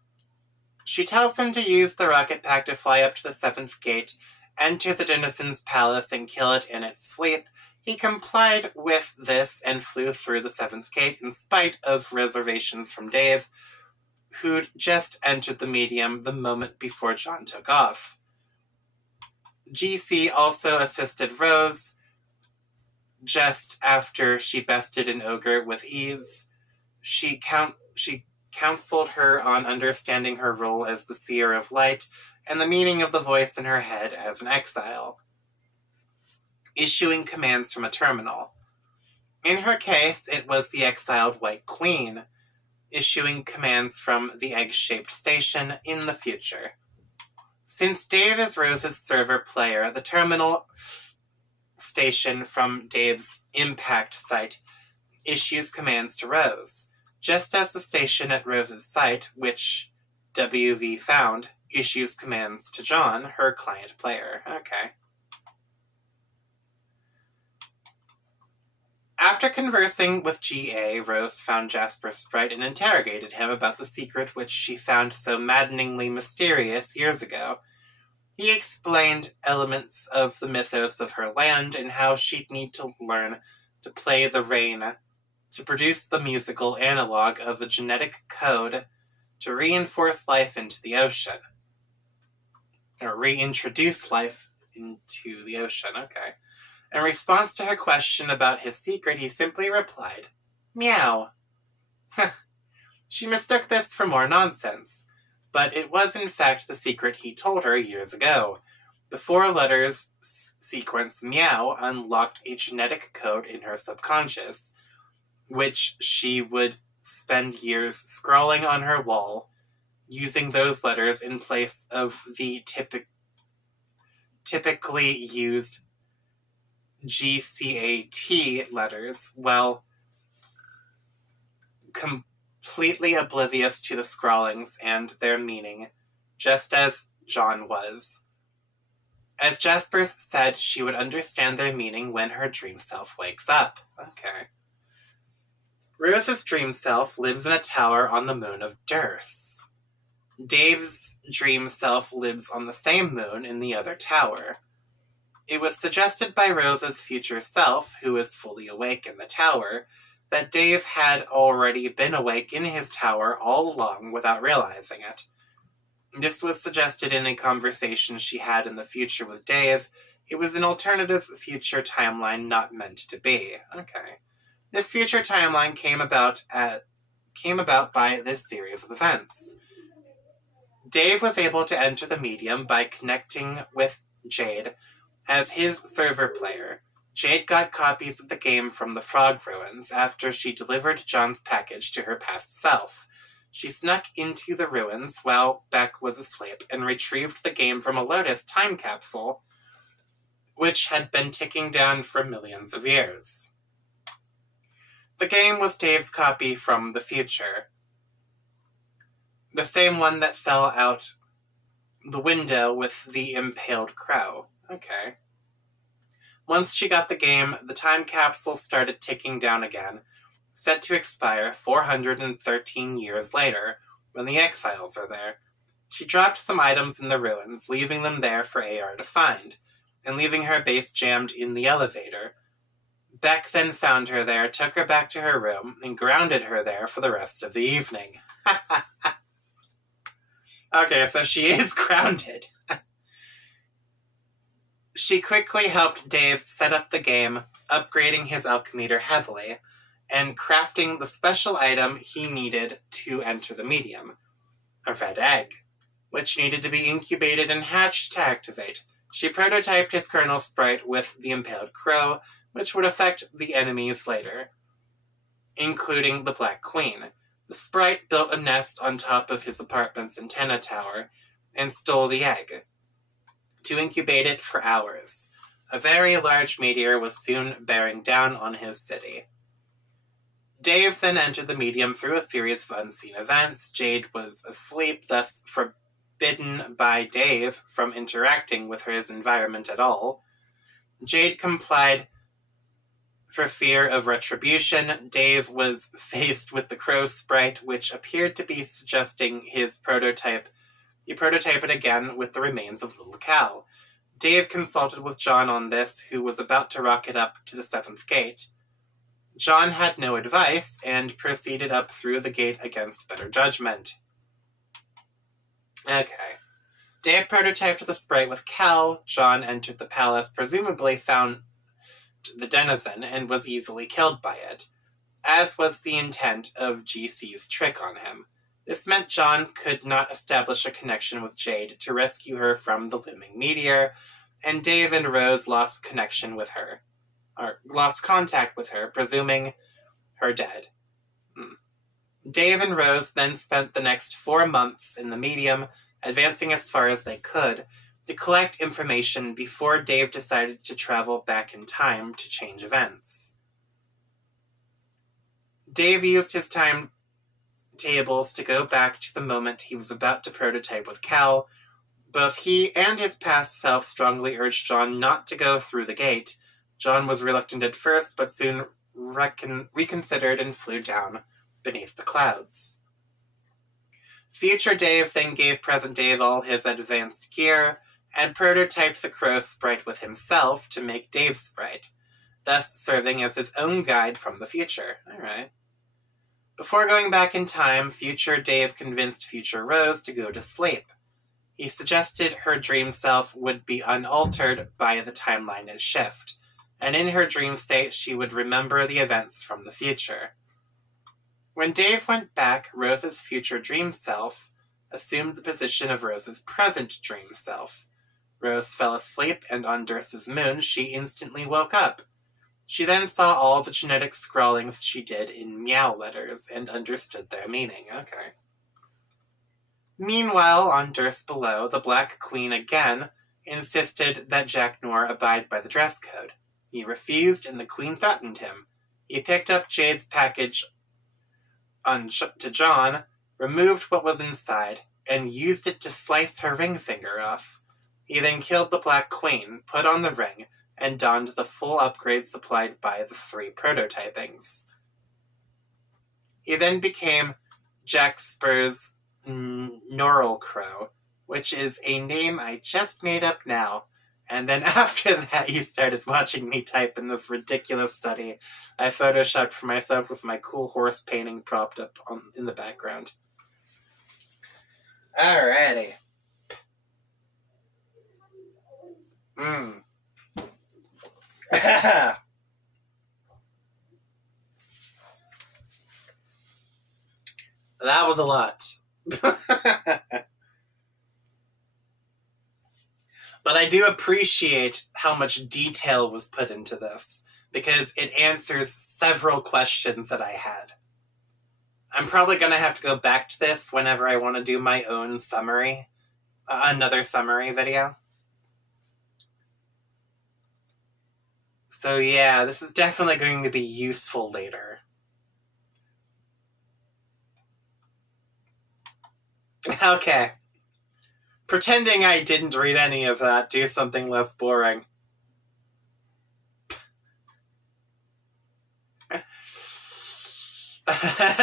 She tells him to use the rocket pack to fly up to the 7th gate, enter the denizen's palace, and kill it in its sleep. He complied with this and flew through the 7th gate in spite of reservations from Dave, who'd just entered the medium the moment before John took off. GC also assisted Rose just after she bested an ogre with ease. She counseled her on understanding her role as the Seer of Light and the meaning of the voice in her head as an exile, issuing commands from a terminal. In her case, it was the exiled White Queen, issuing commands from the egg-shaped station in the future. Since Dave is Rose's server player, the terminal station from Dave's impact site issues commands to Rose, just as the station at Rose's site, which WV found, issues commands to John, her client player. Okay. After conversing with GA, Rose found Jasper Sprite and interrogated him about the secret which she found so maddeningly mysterious years ago. He explained elements of the mythos of her land and how she'd need to learn to play the rain to produce the musical analog of a genetic code to reinforce life into the ocean. Or reintroduce life into the ocean, okay. In response to her question about his secret, he simply replied, "Meow." She mistook this for more nonsense, but it was in fact the secret he told her years ago. The 4 letters sequence meow unlocked a genetic code in her subconscious, which she would spend years scrawling on her wall, using those letters in place of the typically used GCAT letters, while completely oblivious to the scrawlings and their meaning, just as John was. As Jasper said, she would understand their meaning when her dream self wakes up. Okay. Rose's dream self lives in a tower on the moon of Durst. Dave's dream self lives on the same moon in the other tower. It was suggested by Rose's future self, who is fully awake in the tower, that Dave had already been awake in his tower all along without realizing it. This was suggested in a conversation she had in the future with Dave. It was an alternative future timeline not meant to be. Okay. This future timeline came about by this series of events. Dave was able to enter the medium by connecting with Jade as his server player. Jade got copies of the game from the Frog Ruins after she delivered John's package to her past self. She snuck into the ruins while Beck was asleep and retrieved the game from a Lotus time capsule, which had been ticking down for millions of years. The game was Dave's copy from the future, the same one that fell out the window with the impaled crow. Okay. Once she got the game, the time capsule started ticking down again, set to expire 413 years later, when the exiles are there. She dropped some items in the ruins, leaving them there for AR to find, and leaving her base jammed in the elevator. Beck then found her there, took her back to her room, and grounded her there for the rest of the evening. Okay, so she is grounded. She quickly helped Dave set up the game, upgrading his alchemy heavily, and crafting the special item he needed to enter the medium, a red egg, which needed to be incubated and hatched to activate. She prototyped his kernel sprite with the impaled crow, which would affect the enemies later, including the Black Queen. The sprite built a nest on top of his apartment's antenna tower and stole the egg to incubate it for hours. A very large meteor was soon bearing down on his city. Dave then entered the medium through a series of unseen events. Jade was asleep, thus forbidden by Dave from interacting with his environment at all. Jade complied for fear of retribution. Dave was faced with the crow sprite, which appeared to be suggesting his prototype. He prototyped it again with the remains of Little Cal. Dave consulted with John on this, who was about to rocket up to the 7th gate. John had no advice and proceeded up through the gate against better judgment. Okay. Dave prototyped the sprite with Cal. John entered the palace, presumably found the denizen, and was easily killed by it, as was the intent of GC's trick on him. This meant John could not establish a connection with Jade to rescue her from the looming meteor, and Dave and Rose lost contact with her, presuming her dead. Dave and Rose then spent the next 4 months in the medium, advancing as far as they could, to collect information before Dave decided to travel back in time to change events. Dave used his timetables to go back to the moment he was about to prototype with Cal. Both he and his past self strongly urged John not to go through the gate. John was reluctant at first, but soon reconsidered and flew down beneath the clouds. Future Dave then gave present Dave all his advanced gear, and prototyped the crow sprite with himself to make Dave's sprite, thus serving as his own guide from the future. Alright. Before going back in time, future Dave convinced future Rose to go to sleep. He suggested her dream self would be unaltered by the timeline shift, and in her dream state she would remember the events from the future. When Dave went back, Rose's future dream self assumed the position of Rose's present dream self. Rose fell asleep, and on Dursa's moon, she instantly woke up. She then saw all the genetic scrawlings she did in meow letters and understood their meaning. Okay. Meanwhile, on Dursa below, the Black Queen again insisted that Jack Noir abide by the dress code. He refused, and the Queen threatened him. He picked up Jade's package to John, removed what was inside, and used it to slice her ring finger off. He then killed the Black Queen, put on the ring, and donned the full upgrade supplied by the 3 prototypings. He then became Jack Spur's Normal Crow, which is a name I just made up now. And then after that, you started watching me type in this ridiculous study I photoshopped for myself with my cool horse painting propped up in the background. Alrighty. That was a lot. But I do appreciate how much detail was put into this, because it answers several questions that I had. I'm probably going to have to go back to this whenever I want to do my own summary, another summary video. So yeah, this is definitely going to be useful later. Okay. Pretending I didn't read any of that, do something less boring.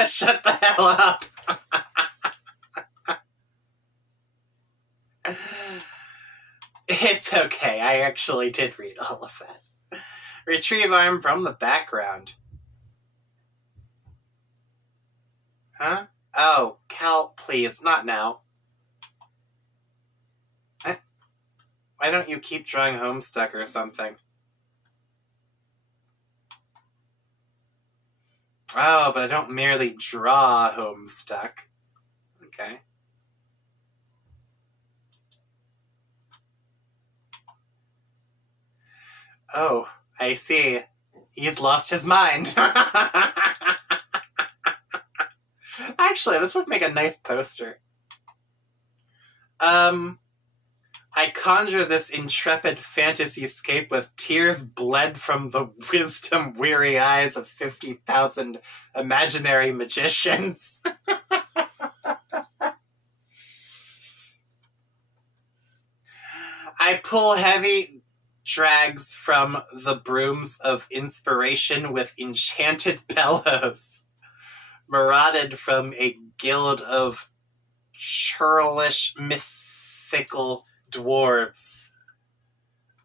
Shut the hell up. It's okay, I actually did read all of that. Retrieve arm from the background. Huh? Oh, Cal, please, not now. Why don't you keep drawing Homestuck or something? Oh, but I don't merely draw Homestuck. Okay. Oh, I see. He's lost his mind. Actually, this would make a nice poster. I conjure this intrepid fantasy-scape with tears bled from the wisdom-weary eyes of 50,000 imaginary magicians. I pull heavy drags from the brooms of inspiration with enchanted bellows, marauded from a guild of churlish mythical dwarves.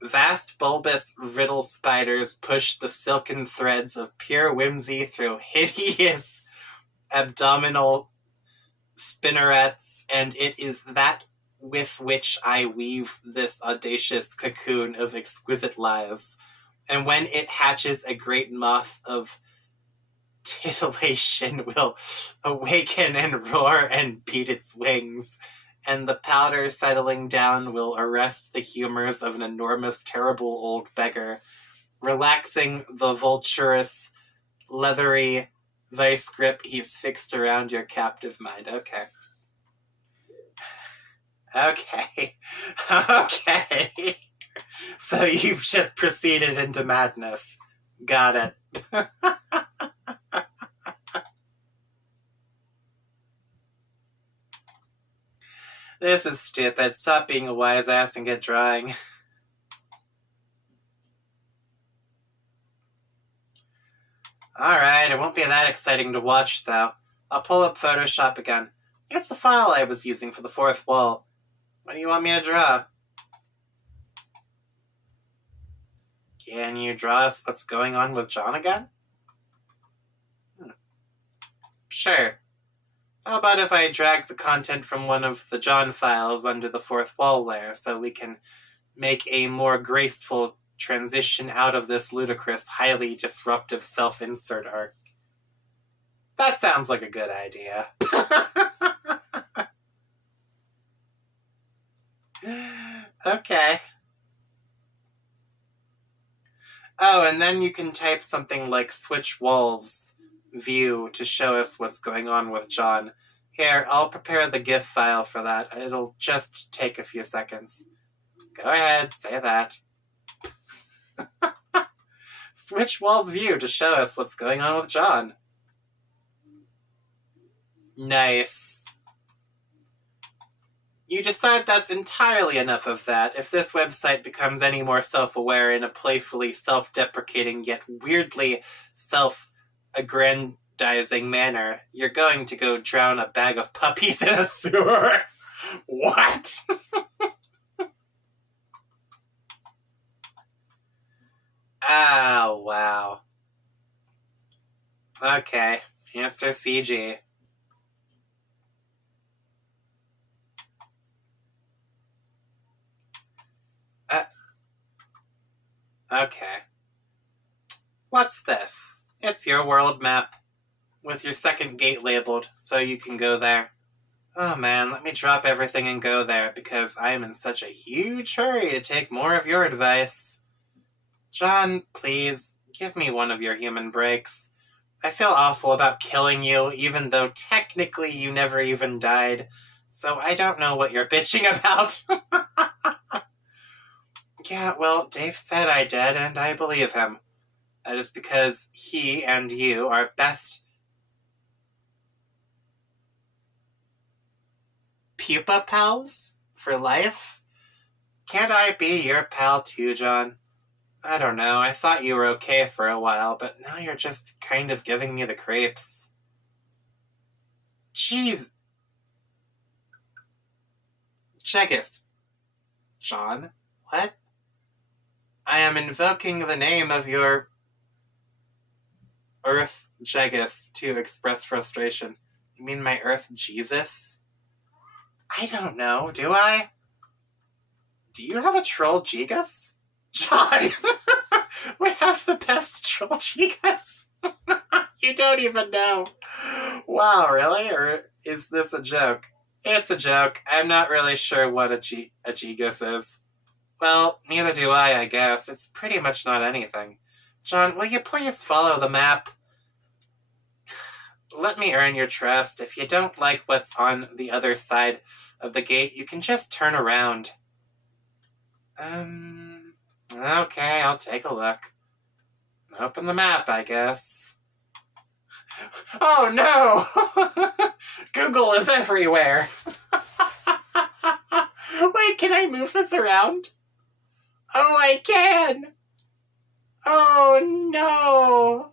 Vast bulbous riddle spiders push the silken threads of pure whimsy through hideous abdominal spinnerets, and it is that with which I weave this audacious cocoon of exquisite lies. And when it hatches, a great moth of titillation will awaken and roar and beat its wings, and the powder settling down will arrest the humors of an enormous, terrible old beggar, relaxing the vulturous, leathery vice grip he's fixed around your captive mind. Okay. Okay. Okay. So you've just proceeded into madness. Got it. This is stupid. Stop being a wise ass and get drawing. Alright, it won't be that exciting to watch, though. I'll pull up Photoshop again. It's the file I was using for the fourth wall. What do you want me to draw? Can you draw us what's going on with John again? Sure. How about if I drag the content from one of the John files under the fourth wall layer so we can make a more graceful transition out of this ludicrous, highly disruptive self-insert arc? That sounds like a good idea. Okay. Oh, and then you can type something like switch walls view to show us what's going on with John. Here, I'll prepare the GIF file for that. It'll just take a few seconds. Go ahead, say that. Switch walls view to show us what's going on with John. Nice. You decide that's entirely enough of that. If this website becomes any more self-aware in a playfully self-deprecating yet weirdly self-aggrandizing manner, you're going to go drown a bag of puppies in a sewer. What? Oh, wow. Okay, answer CG. Okay. What's this? It's your world map, with your second gate labeled, so you can go there. Oh man, let me drop everything and go there, because I am in such a huge hurry to take more of your advice. John, please, give me one of your human breaks. I feel awful about killing you, even though technically you never even died, so I don't know what you're bitching about. Yeah, well, Dave said I did, and I believe him. That is because he and you are best pupa pals for life. Can't I be your pal too, John? I don't know, I thought you were okay for a while, but now you're just kind of giving me the creeps. Jeez. Chegus. John? What? I am invoking the name of your Earth Jegus to express frustration. You mean my Earth Jesus? I don't know, do I? Do you have a troll Jegus? John! We have the best troll Jegus! You don't even know. Wow, really? Or is this a joke? It's a joke. I'm not really sure what a Jegus is. Well, neither do I guess. It's pretty much not anything. John, will you please follow the map? Let me earn your trust. If you don't like what's on the other side of the gate, you can just turn around. Okay, I'll take a look. Open the map, I guess. Oh no! Google is everywhere! Wait, can I move this around? Oh, I can! Oh no!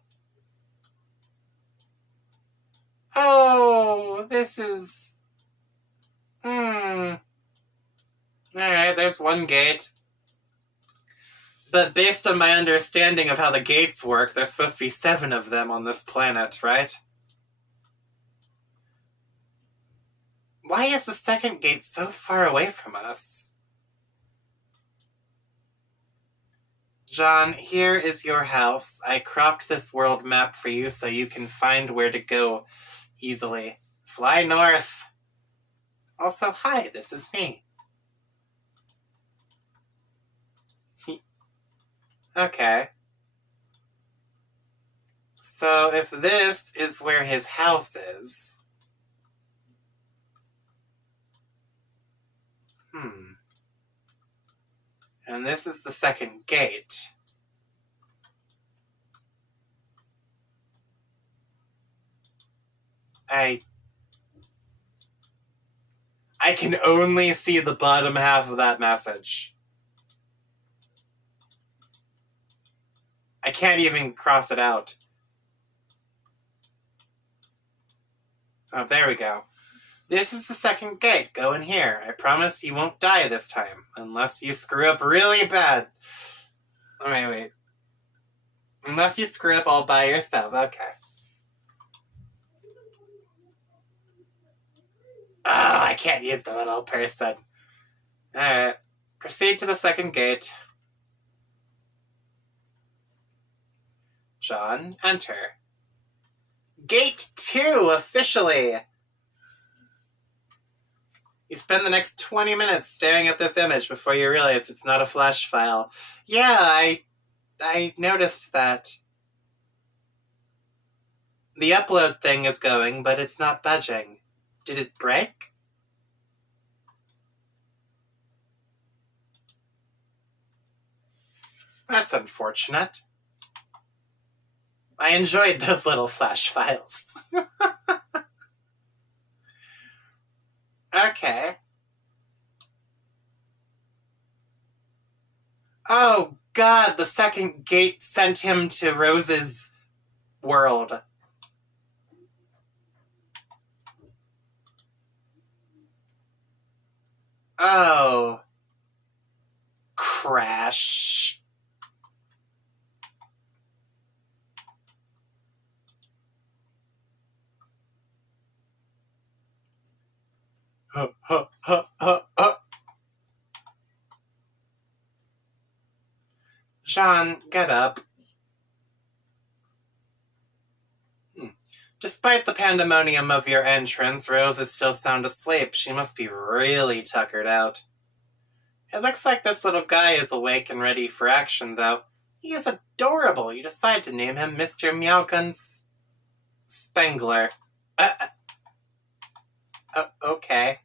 Oh, this is... Alright, there's one gate. But based on my understanding of how the gates work, there's supposed to be 7 of them on this planet, right? Why is the second gate so far away from us? John, here is your house. I cropped this world map for you so you can find where to go easily. Fly north. Also, hi, this is me. Okay. So if this is where his house is... And this is the second gate. I can only see the bottom half of that message. I can't even cross it out. Oh, there we go. This is the second gate. Go in here. I promise you won't die this time. Unless you screw up really bad. Oh, wait. Unless you screw up all by yourself. Okay. Oh, I can't use the little person. Alright. Proceed to the second gate. John, enter. Gate 2, officially! You spend the next 20 minutes staring at this image before you realize it's not a flash file. Yeah, I noticed that. The upload thing is going, but it's not budging. Did it break? That's unfortunate. I enjoyed those little flash files. Okay. Oh, God, the second gate sent him to Rose's world. Oh. Crash. Jean, get up. Despite the pandemonium of your entrance, Rose is still sound asleep. She must be really tuckered out. It looks like this little guy is awake and ready for action, though. He is adorable. You decide to name him Mr. Meowgun Spengler. Okay.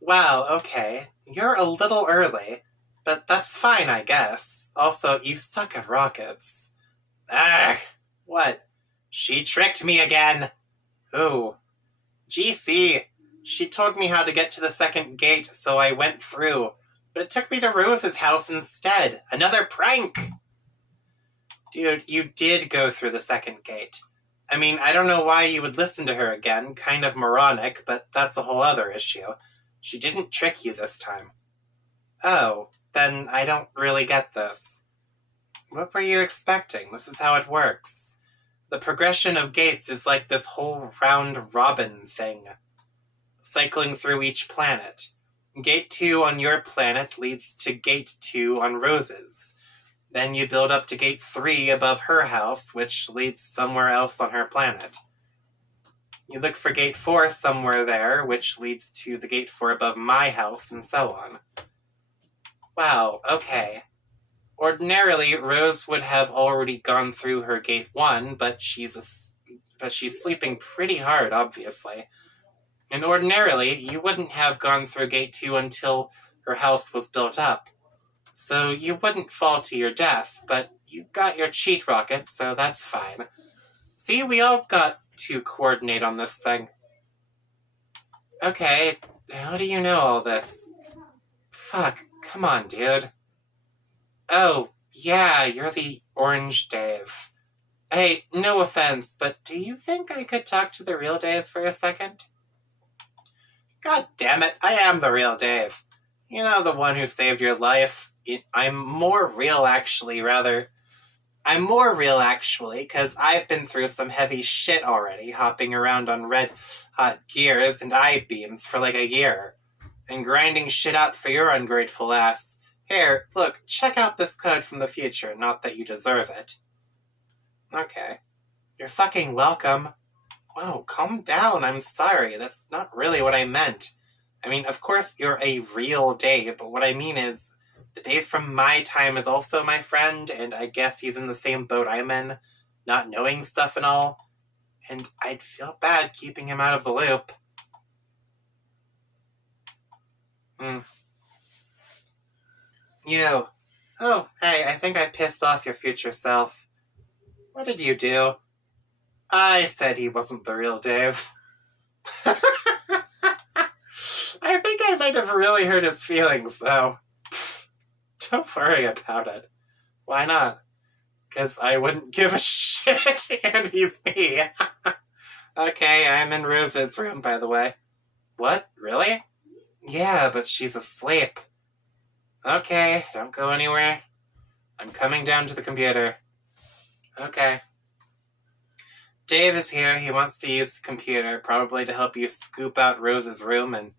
Wow, okay. You're a little early, but that's fine, I guess. Also, you suck at rockets. Ah, what? She tricked me again. Who? GC. She told me how to get to the second gate, so I went through. But it took me to Rose's house instead. Another prank! Dude, you did go through the second gate. I mean, I don't know why you would listen to her again. Kind of moronic, but that's a whole other issue. She didn't trick you this time. Oh, then I don't really get this. What were you expecting? This is how it works. The progression of gates is like this whole round-robin thing, cycling through each planet. Gate 2 on your planet leads to Gate 2 on Rose's. Then you build up to Gate 3 above her house, which leads somewhere else on her planet. You look for Gate 4 somewhere there, which leads to the Gate 4 above my house, and so on. Wow, okay. Ordinarily, Rose would have already gone through her Gate 1, but she's sleeping pretty hard, obviously. And ordinarily, you wouldn't have gone through Gate 2 until her house was built up. So you wouldn't fall to your death, but you got your cheat rocket, so that's fine. See, we all got to coordinate on this thing. Okay, how do you know all this? Fuck, come on, dude. Oh, yeah, you're the Orange Dave. Hey, no offense, but do you think I could talk to the real Dave for a second? God damn it, I am the real Dave. You know, the one who saved your life. I'm more real, actually, because I've been through some heavy shit already, hopping around on red hot gears and I-beams for like a year, and grinding shit out for your ungrateful ass. Here, look, check out this code from the future, not that you deserve it. Okay. You're fucking welcome. Whoa, calm down, I'm sorry, that's not really what I meant. I mean, of course you're a real Dave, but what I mean is, the Dave from my time is also my friend, and I guess he's in the same boat I'm in, not knowing stuff and all, and I'd feel bad keeping him out of the loop. You. Oh, hey, I think I pissed off your future self. What did you do? I said he wasn't the real Dave. I think I might have really hurt his feelings, though. Don't worry about it. Why not? Because I wouldn't give a shit, and he's me. Okay, I'm in Rose's room, by the way. What? Really? Yeah, but she's asleep. Okay, don't go anywhere. I'm coming down to the computer. Okay. Dave is here. He wants to use the computer, probably to help you scoop out Rose's room and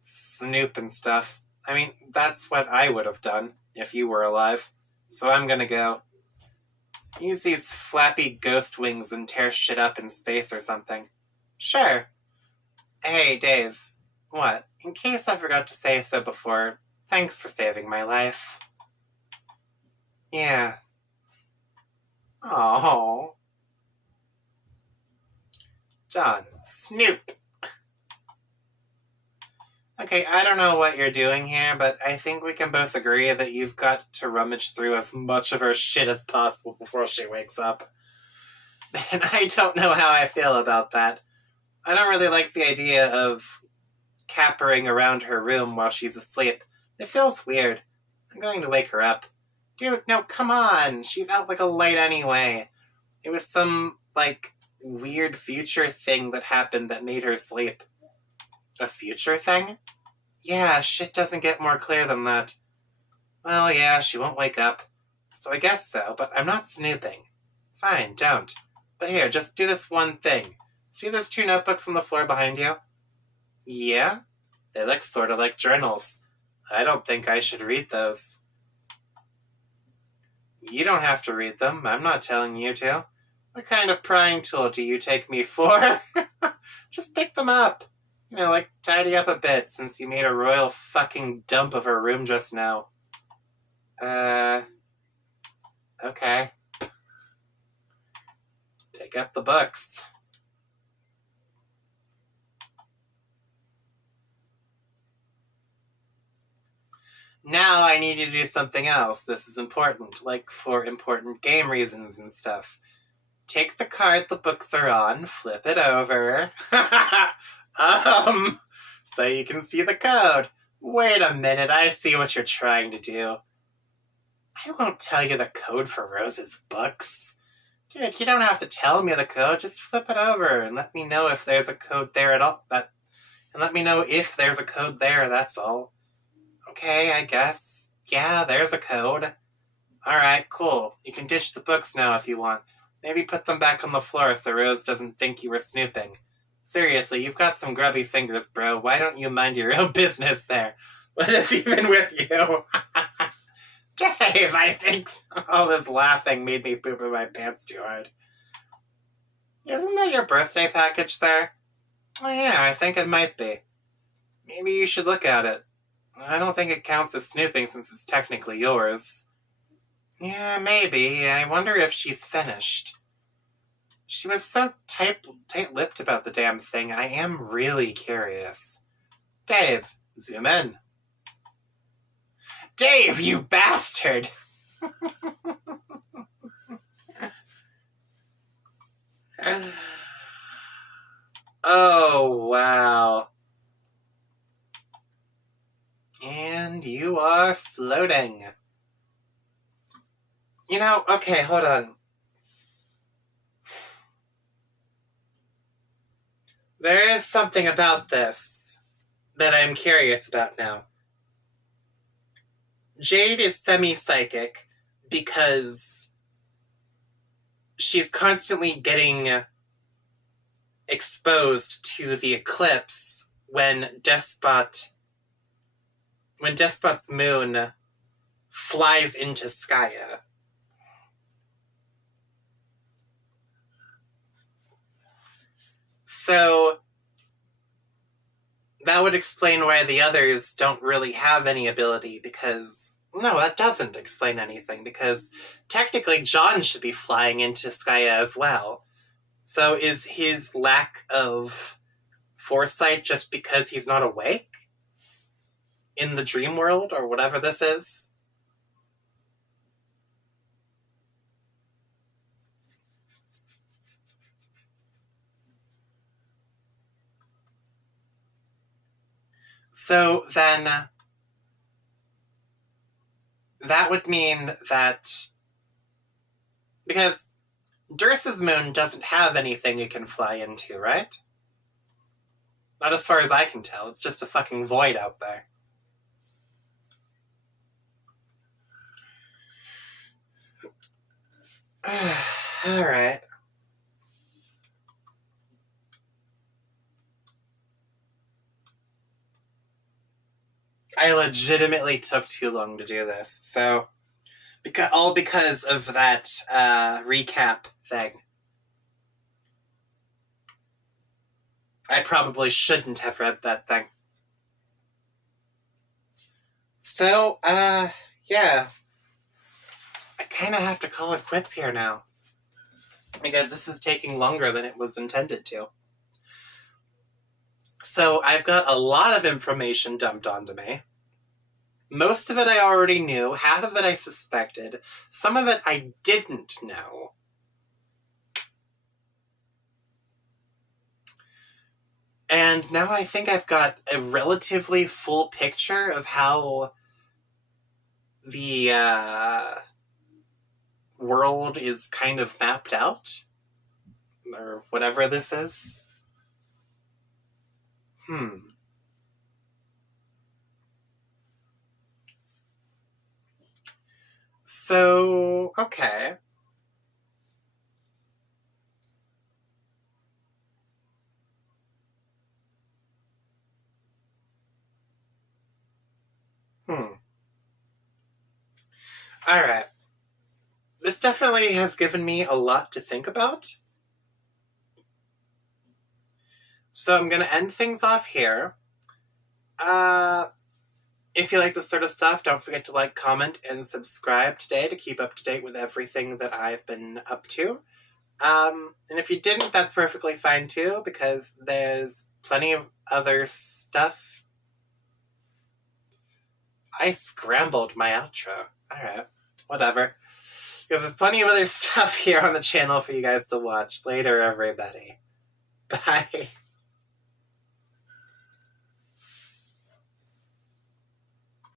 snoop and stuff. I mean, that's what I would have done if you were alive. So I'm gonna go. Use these flappy ghost wings and tear shit up in space or something. Sure. Hey, Dave. What? In case I forgot to say so before, thanks for saving my life. Yeah. Oh. John. Snoop. Okay, I don't know what you're doing here, but I think we can both agree that you've got to rummage through as much of her shit as possible before she wakes up. And I don't know how I feel about that. I don't really like the idea of cappering around her room while she's asleep. It feels weird. I'm going to wake her up. Dude, no, come on! She's out like a light anyway. It was some, weird future thing that happened that made her sleep. A future thing? Yeah, shit doesn't get more clear than that. Well, yeah, she won't wake up. So I guess so, but I'm not snooping. Fine, don't. But here, just do this one thing. See those 2 notebooks on the floor behind you? Yeah? They look sort of like journals. I don't think I should read those. You don't have to read them. I'm not telling you to. What kind of prying tool do you take me for? Just pick them up. Tidy up a bit, since you made a royal fucking dump of her room just now. Okay. Pick up the books. Now I need you to do something else. This is important, for important game reasons and stuff. Take the card the books are on, flip it over. so you can see the code. Wait a minute, I see what you're trying to do. I won't tell you the code for Rose's books. Dude, you don't have to tell me the code, just flip it over and let me know if there's a code there at all. And let me know if there's a code there, that's all. Okay, I guess. Yeah, there's a code. Alright, cool. You can ditch the books now if you want. Maybe put them back on the floor so Rose doesn't think you were snooping. Seriously, you've got some grubby fingers, bro. Why don't you mind your own business there? What is even with you? Dave, I think all this laughing made me poop in my pants too hard. Isn't that your birthday package there? Oh yeah, I think it might be. Maybe you should look at it. I don't think it counts as snooping since it's technically yours. Yeah, maybe. I wonder if she's finished. She was so tight-lipped about the damn thing. I am really curious. Dave, zoom in. Dave, you bastard! Oh, wow. And you are floating. You know, okay, hold on. There is something about this that I'm curious about now. Jade is semi-psychic because she's constantly getting exposed to the eclipse when Despot's moon flies into Skaya. So that would explain why the others don't really have any ability, because... No, that doesn't explain anything, because technically John should be flying into Skaya as well. So is his lack of foresight just because he's not awake? In the dream world, or whatever this is? So then, that would mean that, because Dursa's moon doesn't have anything it can fly into, right? Not as far as I can tell, it's just a fucking void out there. Alright. I legitimately took too long to do this, so... all because of that recap thing. I probably shouldn't have read that thing. So, yeah. I kind of have to call it quits here now. Because this is taking longer than it was intended to. So, I've got a lot of information dumped onto me. Most of it I already knew, half of it I suspected, some of it I didn't know. And now I think I've got a relatively full picture of how the world is kind of mapped out. Or whatever this is. So, okay. Alright. This definitely has given me a lot to think about. So I'm going to end things off here. If you like this sort of stuff, don't forget to like, comment, and subscribe today to keep up to date with everything that I've been up to. And if you didn't, that's perfectly fine too, because there's plenty of other stuff. I scrambled my outro. Alright, whatever. Because there's plenty of other stuff here on the channel for you guys to watch. Later, everybody. Bye.